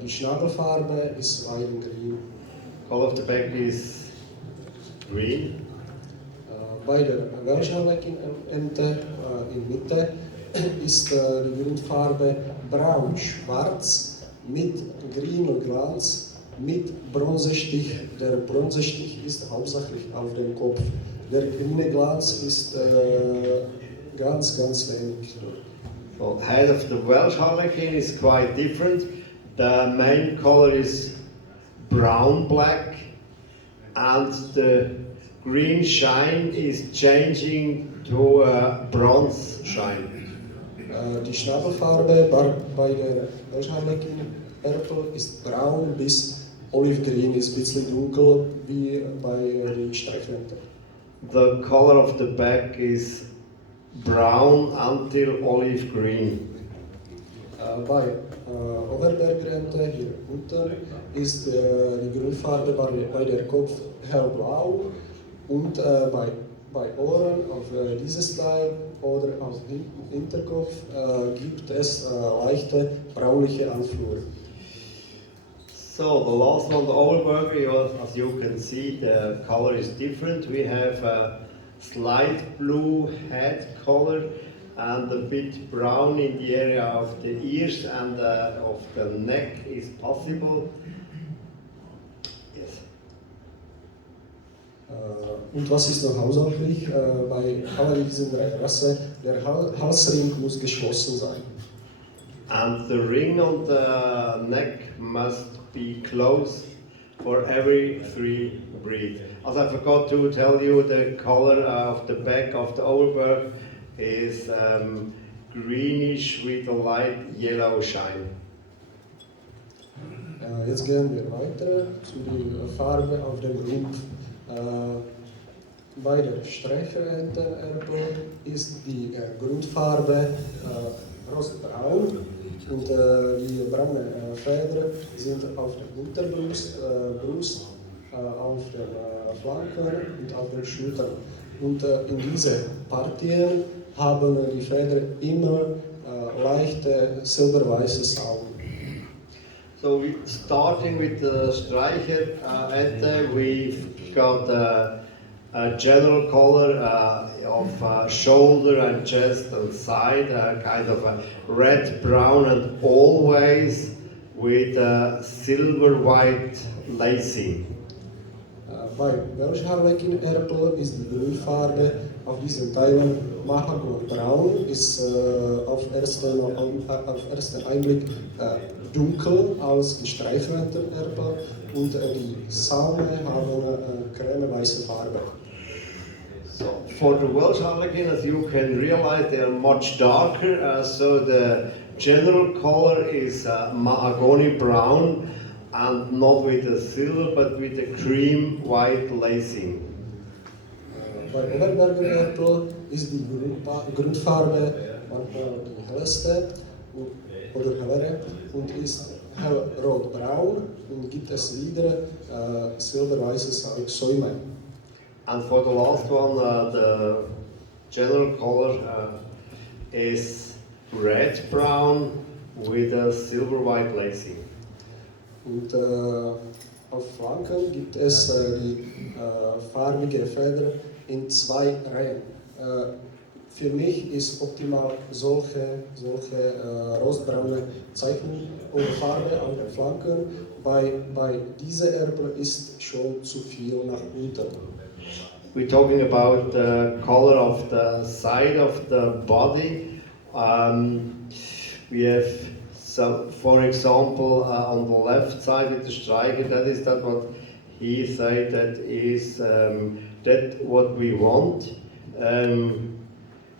Die Schnabelfarbe ist weidengrün. Color of the back is green. Bei der Wels Harlequin Ente in Mitte ist die Grundfarbe braun-schwarz mit grünem Glanz mit Bronzestich. Der Bronzestich ist hauptsächlich auf dem Kopf. Der grüne Glanz ist ganz wenig. Well, the head of the Welsh Harlequin is quite different. The main color is brown-black, and the green shine is changing to a bronze shine. Die Schnabelfarbe bei der Welsh Harlequin Erpel ist braun bis olivgrün, ist ein bisschen dunkel wie bei den Streichenten. The color of the back is brown until olive green. Bei Overberger Ente hier unten ist die Grundfarbe bei der Kopf hellblau und bei Ohren auf dieses Teil oder auf dem Hinterkopf gibt es leichte braunliche Anflur. So the last one, the Overberger, as you can see, the color is different. We have a slight blue head color and a bit brown in the area of the ears and of the neck is possible. Yes. Und was ist noch haussächlich? Bei aller diesen drei Rassen, der Halsring muss geschlossen sein. And the ring on the neck must be closed for every 3 breeds. As I forgot to tell you, the color of the back of the Overberg is greenish with a light yellow shine. Jetzt gehen wir weiter zu der Farbe auf dem Rumpf. Bei der Streicherentenerpel ist die Grundfarbe rostbraun und die braunen Federn sind auf der Unterbrust, Brust, auf den Flanken und auf den Schultern. Und in diesen Partien haben die Federn immer leichte silberweiße Augen. So starting with the Streicher ente, we've got a general color of shoulder and chest and side, kind of a red, brown, and always with silver white lacing. Bei Welsh Harlequin Erpel ist die Grundfarbe auf diesen Teilen Mahagoni-braun, ist auf ersten Einblick dunkel als die Streichelenten-Erpel und die Samen haben cremeweiße Farbe. So, for the Welsh Harlequin, as you can realize, they are much darker. So the general color is mahogany brown and not with a silver but with a cream white lacing. Bei Overberger Erpel ist die Grundfarbe manchmal die hellste oder hellere und ist hellrot-braun und gibt es wieder silberweiße Säume. And for the last one, the general color is red-brown with a silver-white lacing. Und auf Flanken gibt es die farbige Feder in 2 Reihen. Für mich ist optimal solche rostbraune Zeichnung oder Farbe an den Flanken. Bei dieser Erpel ist schon zu viel nach unten. We're talking about the color of the side of the body. We have some, for example, on the left side with the Streicher, that what he said that is that what we want.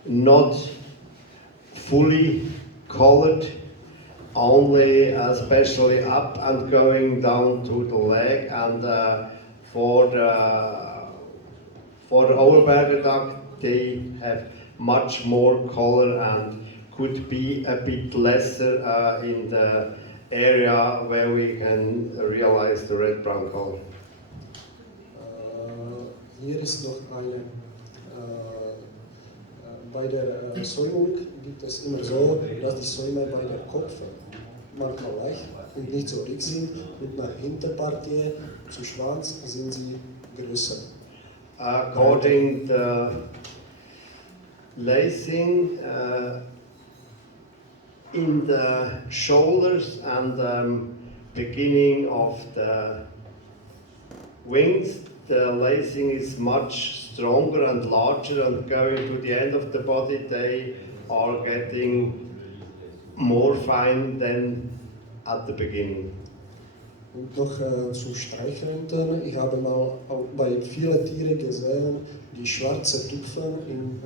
Not fully colored, only especially up and going down to the leg, and for the Overberger duck they have much more color and could be a bit lesser in the area where we can realize the red-brown color. Hier ist noch eine. Bei der Säumung gibt es immer so, dass die Säume bei der Kopf manchmal leicht und nicht so dick sind und nach Hinterpartie zu Schwanz sind sie größer. According to lacing in the shoulders and beginning of the wings, the lacing is much stronger and larger, and going to the end of the body they are getting more fine than at the beginning. Und noch zu Streichelenten. Ich habe mal bei vielen Tieren gesehen, die schwarze Tupfen in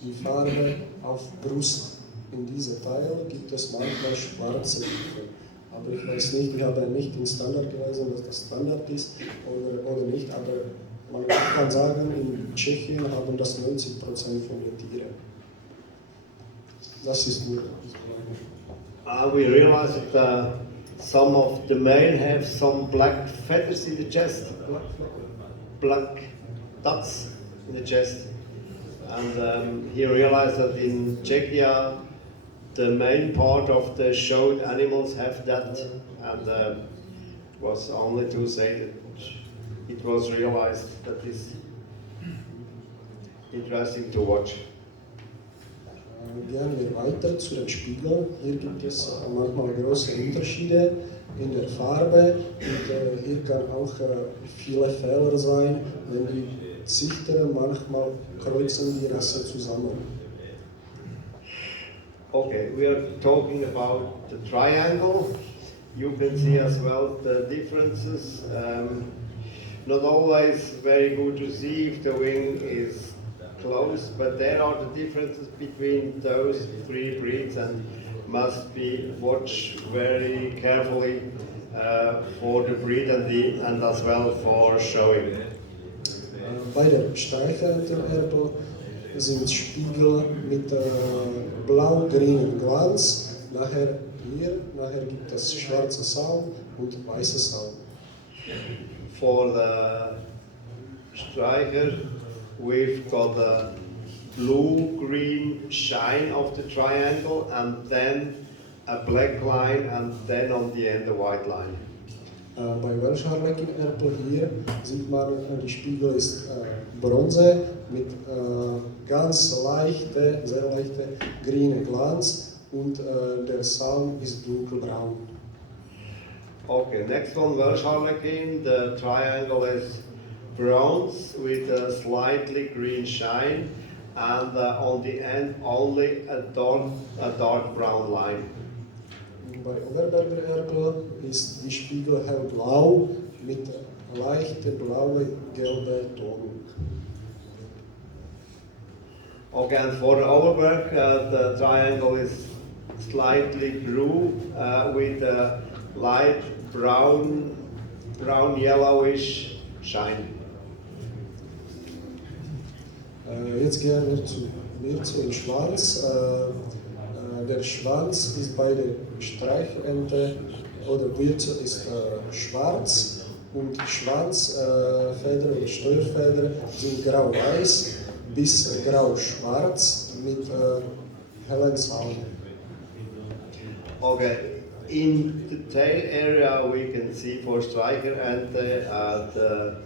die Farbe auf Brust. In diesem Teil gibt es manchmal schwarze Tupfen. Aber ich weiß nicht, ich habe nicht in Standard gelesen, dass das Standard ist oder nicht. Aber man kann sagen, in Tschechien haben das 90% von den Tieren. Das ist gut. We realize that some of the male have some black feathers in the chest, black dots in the chest. And he realized that in Czechia the main part of the showed animals have that, and was only to say that it was realized that is interesting to watch. Gehen wir weiter zu den Spiegeln. Hier gibt es manchmal große Unterschiede in der Farbe und hier kann auch viele Fehler sein, wenn die Züchter manchmal kreuzen die Rasse zusammen. Okay, we are talking about the triangle. You can see as well the differences. Not always very good to see if the wing is close, but there are the differences between those 3 breeds and must be watched very carefully for the breed and as well for showing. Bei der Streicherenten-Erpel sind Spiegel mit blau-grünem Glanz. Nachher gibt es schwarze Saum und weiße Saum. For the Streicher, we've got the blue-green shine of the triangle and then a black line and then on the end a white line. Bei Welsh Harlequin Erpel hier sieht man, die Spiegel ist Bronze mit ganz sehr leichte grüne Glanz und der Saum ist dunkelbraun. Okay, next one, Welsh Harlequin. The triangle is browns with a slightly green shine, and on the end only a dark brown line. Bei Overberger Erpel ist die Spiegel hellblau mit leichter blaue-gelbe Tonung. Okay, and for the Overberg, the triangle is slightly blue with a light brown yellowish shine. Jetzt gehen wir zu Mirze im Schwanz. Der Schwanz ist bei der Streichente oder Mirze ist schwarz und die Schwanzfedern und Steuerfedern sind grau-weiß bis grau-schwarz mit hellen Zahlen. Okay, in the tail area we can see for Streicher ente the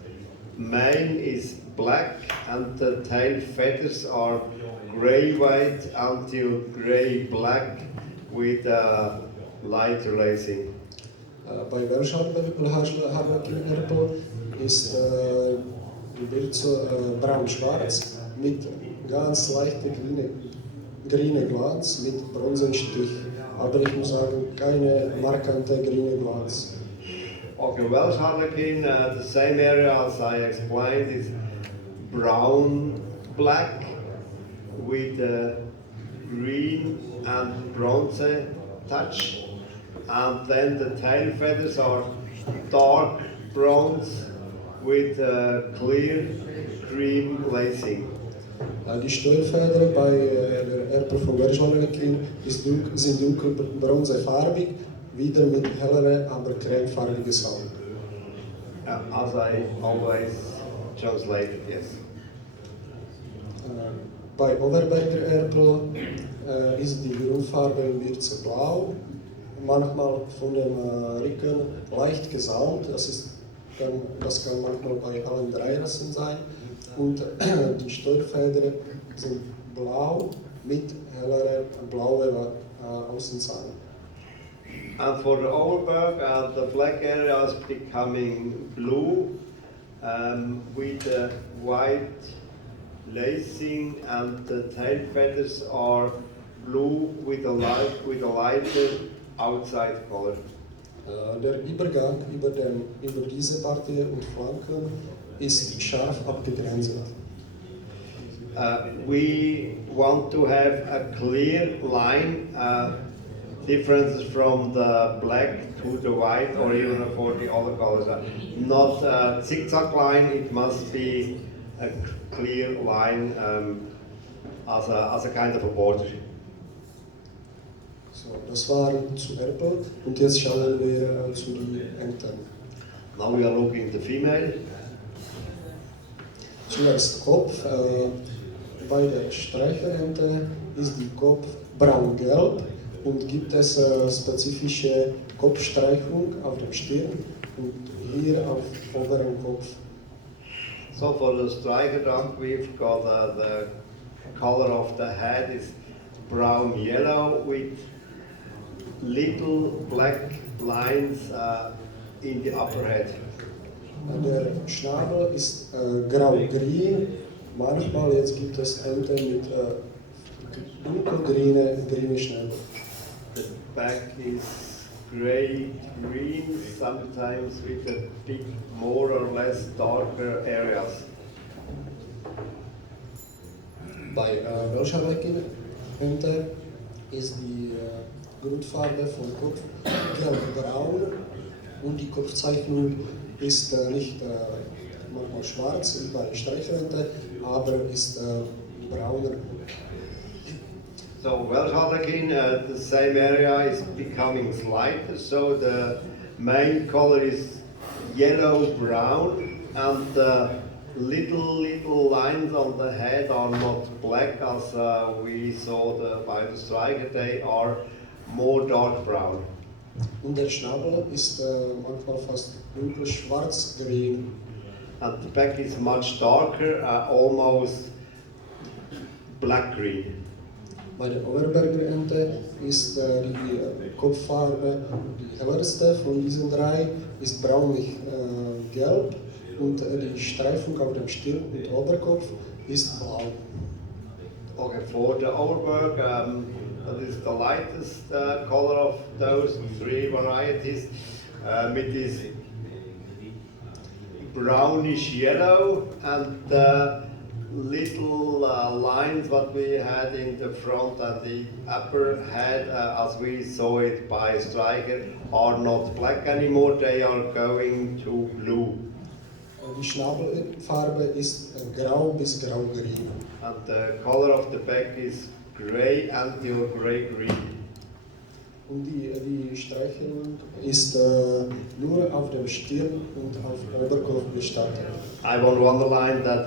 mane is black and the tail feathers are grey-white until grey-black with lighter lacing. Bei Wels Harlequin Erpel ist die Mirze braun-schwarz mit ganz leichter grüner Glanz mit Bronzenstich. Aber ich muss sagen, keine markante grüne Glanz. Okay, Wels Harlequin, the same area as I explained, is brown-black with a green and bronze touch. And then the tail feathers are dark bronze with clear cream lacing. Die Steuerfedern bei der Erpel von Wels Harlequin sind dunkelbronzefarbig, wieder mit helleren, aber cremefarbigen Samen. As I always translated, yes. Bei Overberger Erpel ist die Grundfarbe Mirze blau, manchmal von dem Rücken leicht gesaumt, das kann manchmal bei allen drei Rassen sein. Und die Steuerfedern sind blau mit helleren blauen Außenzahlen. And for the Overberg, the black area is becoming blue with white lacing, and the tail feathers are blue with a lighter outside color. Der Übergang über diese Partie und Flanken ist scharf abgegrenzt. We want to have a clear line, differences from the black to the white or even for the other colors. Not a zigzag line, it must be a clear line as a kind of a border. So, das war zu Erpel und jetzt schauen wir zu den Enten. Now we are looking at the female. Zuerst Kopf. Bei der Streicherente ist die Kopf braun-gelb und gibt es spezifische Kopfstreichung auf der Stirn und hier auf oberen Kopf. So for the striker duck, we've got the color of the head is brown yellow with little black lines in the upper head. Der Schnabel ist grau-grün, manchmal jetzt gibt es Enten mit dunkelgrüne Schnäbel. The back is gray-green, sometimes with a bit more or less darker areas. Bei Wels Harlequin Ente ist die Grundfarbe von Kopf gelb-braun und die Kopfzeichnung ist nicht manchmal schwarz wie bei der Streicherente, aber ist brauner. So Wels Harlequin, the same area is becoming lighter, so the main color is yellow-brown, and the little lines on the head are not black as we saw by the striker, they are more dark brown. Und der Schnabel ist manchmal fast dunkel-schwarz-grün. And the back is much darker, almost black-green. Bei der Overberger Ente ist die Kopffarbe die hellerste von diesen drei, ist braunlich-gelb und die Streifung auf dem Stirn und Oberkopf ist blau. Okay, for the Overberg, that is the lightest color of those three varieties, with this brownish yellow and little lines what we had in the front and the upper head, as we saw it by Streicher, are not black anymore, they are going to blue. Die Schnabelfarbe ist grau bis grau-grün. And the color of the back is gray until gray-green. Und die Streichelung ist nur auf dem Stirn und auf Oberkopf gestattet. I want to underline that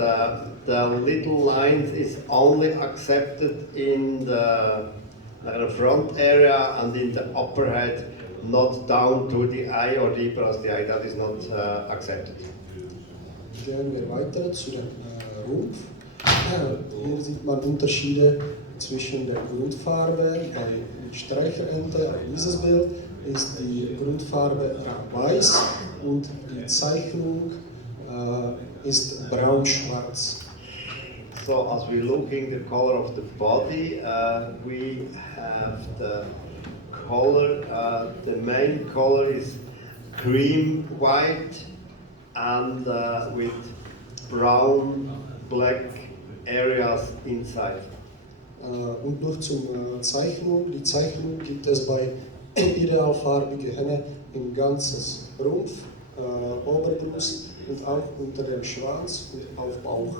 the little lines is only accepted in the front area and in the upper head, not down to the eye or deeper as the eye. That is not accepted. Gehen wir weiter zu dem Rumpf. Hier sieht man Unterschiede zwischen der Grundfarbe. Bei Streicherente auf dieses Bild ist die Grundfarbe weiß und die Zeichnung ist braun-schwarz. So as we looking the color of the body, we have the color. The main color is cream white and with brown black areas inside. Und noch zur Zeichnung. Die Zeichnung gibt es bei idealfarbigen Hennen im ganzes Rumpf, Oberbrust und auch unter dem Schwanz und auf Bauch.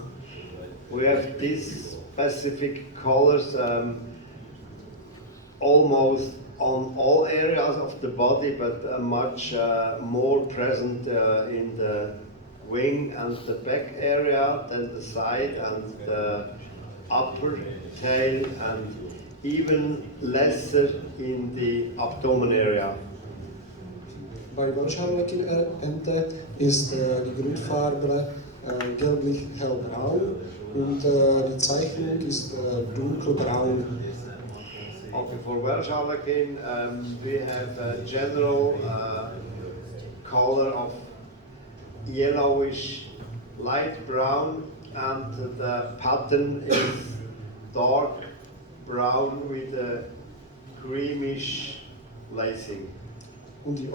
We have these specific colors almost on all areas of the body, but much more present in the wing and the back area than the side and the upper tail, and even lesser in the abdomen area. Bei Wels Harlequin-Ente ist die Grundfarbe gelblich hellbraun und die Zeichnung ist dunkelbraun. Okay, for Wels Harlequin, we have a general color of yellowish light brown, and the pattern is dark brown with a creamish lacing. Und die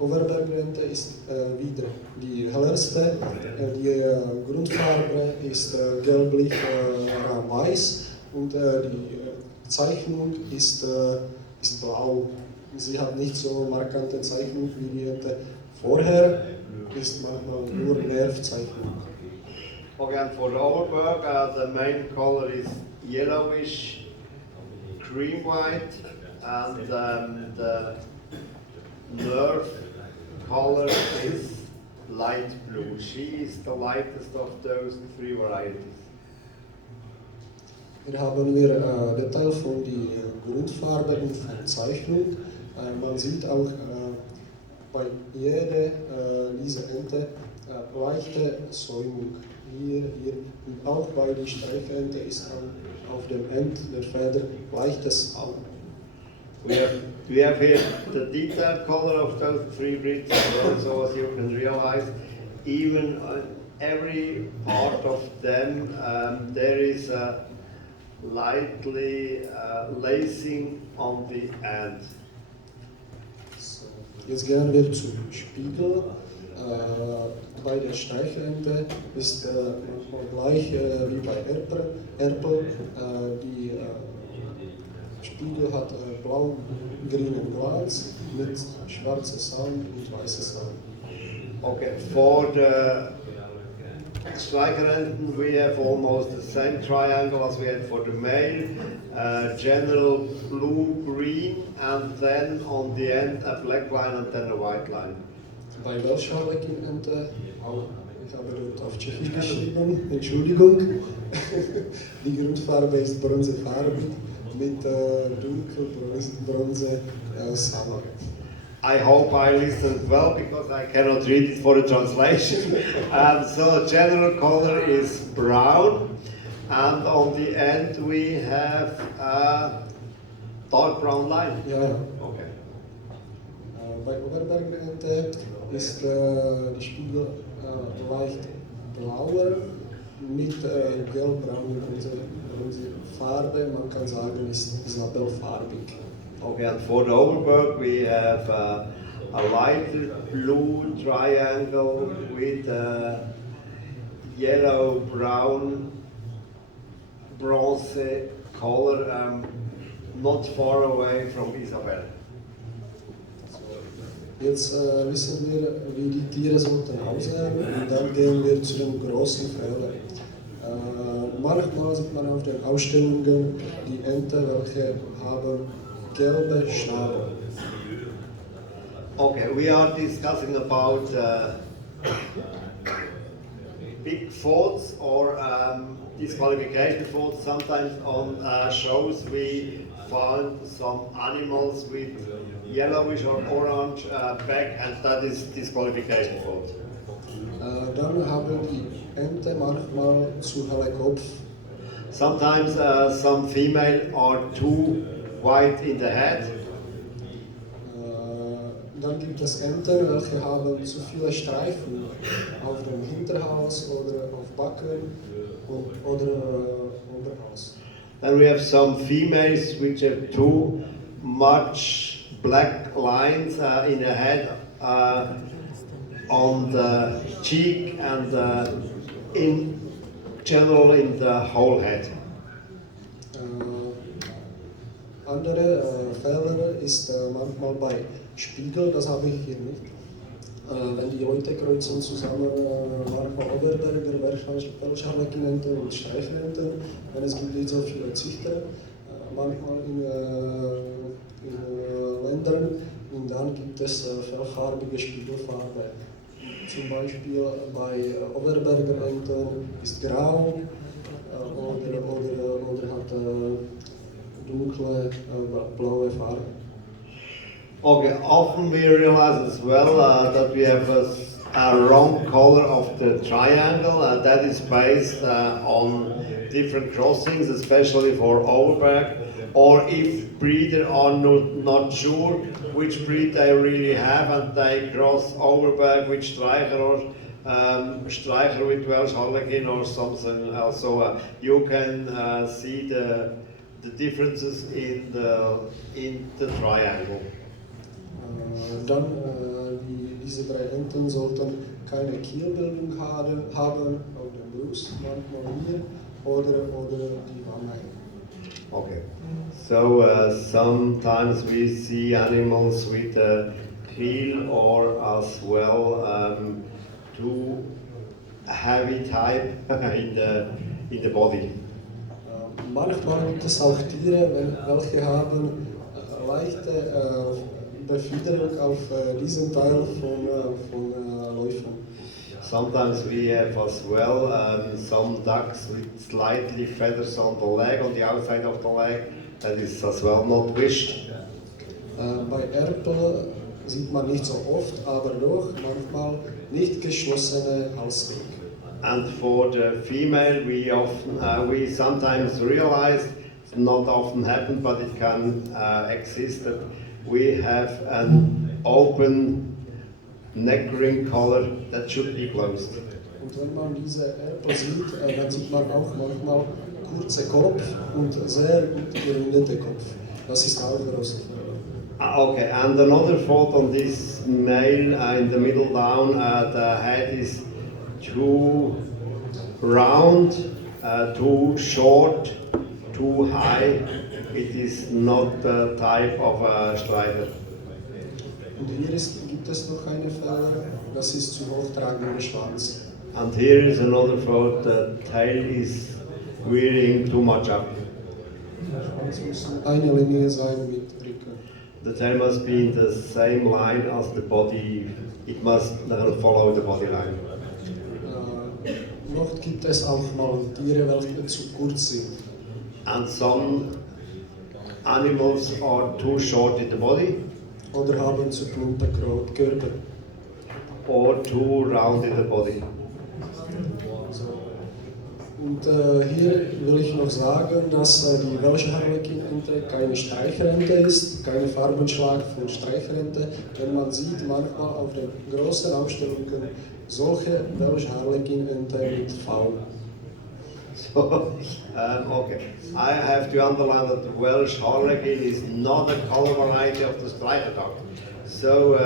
Overberger-Ente ist wieder die hellerste. Die Grundfarbe ist gelblich weiß und die Zeichnung ist blau. Sie hat nicht so markante Zeichnung wie die Ente vorher, ist manchmal nur Nervzeichnung. Okay, and for the Overberg, the main color is yellowish, cream white, and the nerve color is light blue. She is the lightest of those three varieties. Hier haben wir Detail von der Grundfarbe und von Zeichnung. Man sieht auch bei jeder dieser Ente leichte Säumung. Hier und auch bei der Streichente ist auf dem End der Feder leichtes Saum. We have here the detailed color of those three breeds, so as you can realize, even every part of them there is a lightly lacing on the end. So, jetzt gehen wir zum Spiegel. Bei der Streichente ist manchmal gleich wie bei Erpel. Die Spiegel hat blau-grünen Glanz mit schwarzem Saum und weißem Saum. Okay, for the Streicherenten we have almost the same triangle as we had for the male, general blue-green, and then on the end a black line and then a white line. Bei Wels Harlequin-Ente, ich habe dort auf Tschechisch geschrieben, Entschuldigung. Die Grundfarbe ist bronzefarbig mit dunkelbronze Saum. I hope I listened well because I cannot read it for the translation. So general color is brown, and on the end we have a dark brown line. Ja, ja. Okay. Bei Overberger-Ente ist die Spiegel leicht blauer mit gelb-brauner Farbe, man kann sagen, ist isabellfarbig. Okay, and for the Overberg we have a lighter blue triangle with yellow-brown bronze color, not far away from Isabel. Jetzt wissen wir, wie die Tiere sollten aussehen und dann gehen wir zu den großen Fällen. Manchmal sieht man auf den Ausstellungen die Ente, welche haben gelbe Schnabel. Okay, we are discussing about big faults or disqualification faults. Sometimes on shows we find some animals with yellowish or orange back, and that is disqualification fault. Dann haben die Ente manchmal zu helle Kopf. Sometimes some female are too white in the head. Dann gibt es Enten, welche haben zu viele Streifen auf dem Hinterhals oder auf Backen oder Unterhals. Then we have some females which have too much black lines in the head, on the cheek and in general in the whole head. Andere Fälle ist manchmal bei Spiegel, das habe ich hier nicht. Wenn die Leute kreuzen zusammen, manchmal Overberger, Wels Harlequin und Streicher, denn es gibt nicht so viele Züchter, manchmal in Ländern, und dann gibt es vielfarbige Spiegelfarbe. Zum Beispiel bei Overberger Enten ist grau oder hat dunkle blaue Farbe. Okay, often we realize as well that we have a wrong color of the triangle, and that is based on different crossings, especially for Overberg, or if breeders are not sure which breed they really have, and they cross Overberg with Streicher or Streicher with Wels Harlequin or something else. So you can see the differences in the triangle. Dann diese drei Enten sollten keine Kielbildung haben auf der Brust, manchmal hier oder die Wange. Okay, so sometimes we see animals with a keel or as well too heavy type in the body. Manchmal gibt es auch Tiere, welche haben leichte Befiederung auf diesem Teil von Läufen. Sometimes we have as well some ducks with slightly feathers on the leg, on the outside of the leg. That is as well not wished. Bei Erpel sieht man nicht so oft, aber doch manchmal nicht geschlossene Halsweg. And for the female, we sometimes realize, it's not often happen, but it can exist, that we have an open neck ring collar that should be closed. Und wenn man diese Erpel sieht, dann sieht man auch manchmal kurze Kopf und sehr gut gerundete Kopf. Das ist auch groß. Okay, and another fault on this male in the middle down, the head is too round, too short, too high. It is not the type of a Streicher. Und hier gibt es noch eine Fälle, das ist zu hochtragender Schwanz. And here is another fault, the tail is rearing too much up. Der Schwanz muss eine Linie sein mit Rücken. The tail must be in the same line as the body. It must follow the body line. Noch gibt es auch mal Tiere, welche zu kurz sind. And some animals are too short in the body. Oder haben zu plumpe Körper. Or too round in the body. Und hier will ich noch sagen, dass die Wels Harlequin-Ente keine Streicherente ist, keine Farbenschlag von Streicherente. Wenn man sieht manchmal auf den großen Ausstellungen solche Welsh Harlequin Ente mit V. So, okay. I have to underline that the Welsh Harlequin is not a color variety of the Streicher dog. So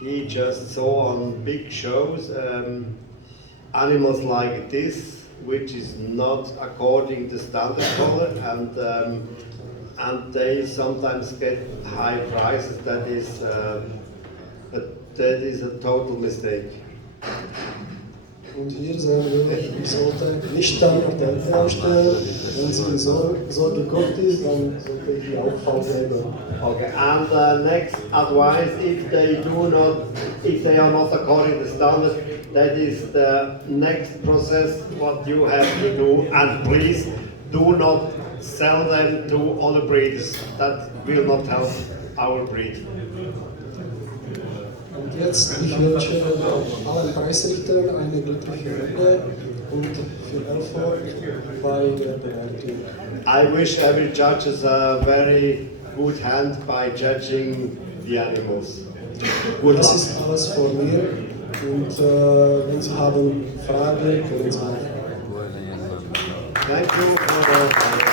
he just saw on big shows animals like this, which is not according to standard color, and they sometimes get high prices. That is a total mistake. Und hier sehen wir, man sollte nicht Standard aufstellen. Wenn sie so gekocht ist, dann sollte ich die auch V geben. Okay, and next advice, if they are not according to standard, that is the next process what you have to do, and please do not sell them to other breeders. That will not help our breed. Und jetzt, ich wünsche allen Preisrichtern eine glückliche Runde und viel Erfolg bei der Bewertung. I wish every judges a very good hand by judging the animals. Good Das luck. ist alles von mir und wenn Sie haben Fragen, können Sie auch. Thank you for the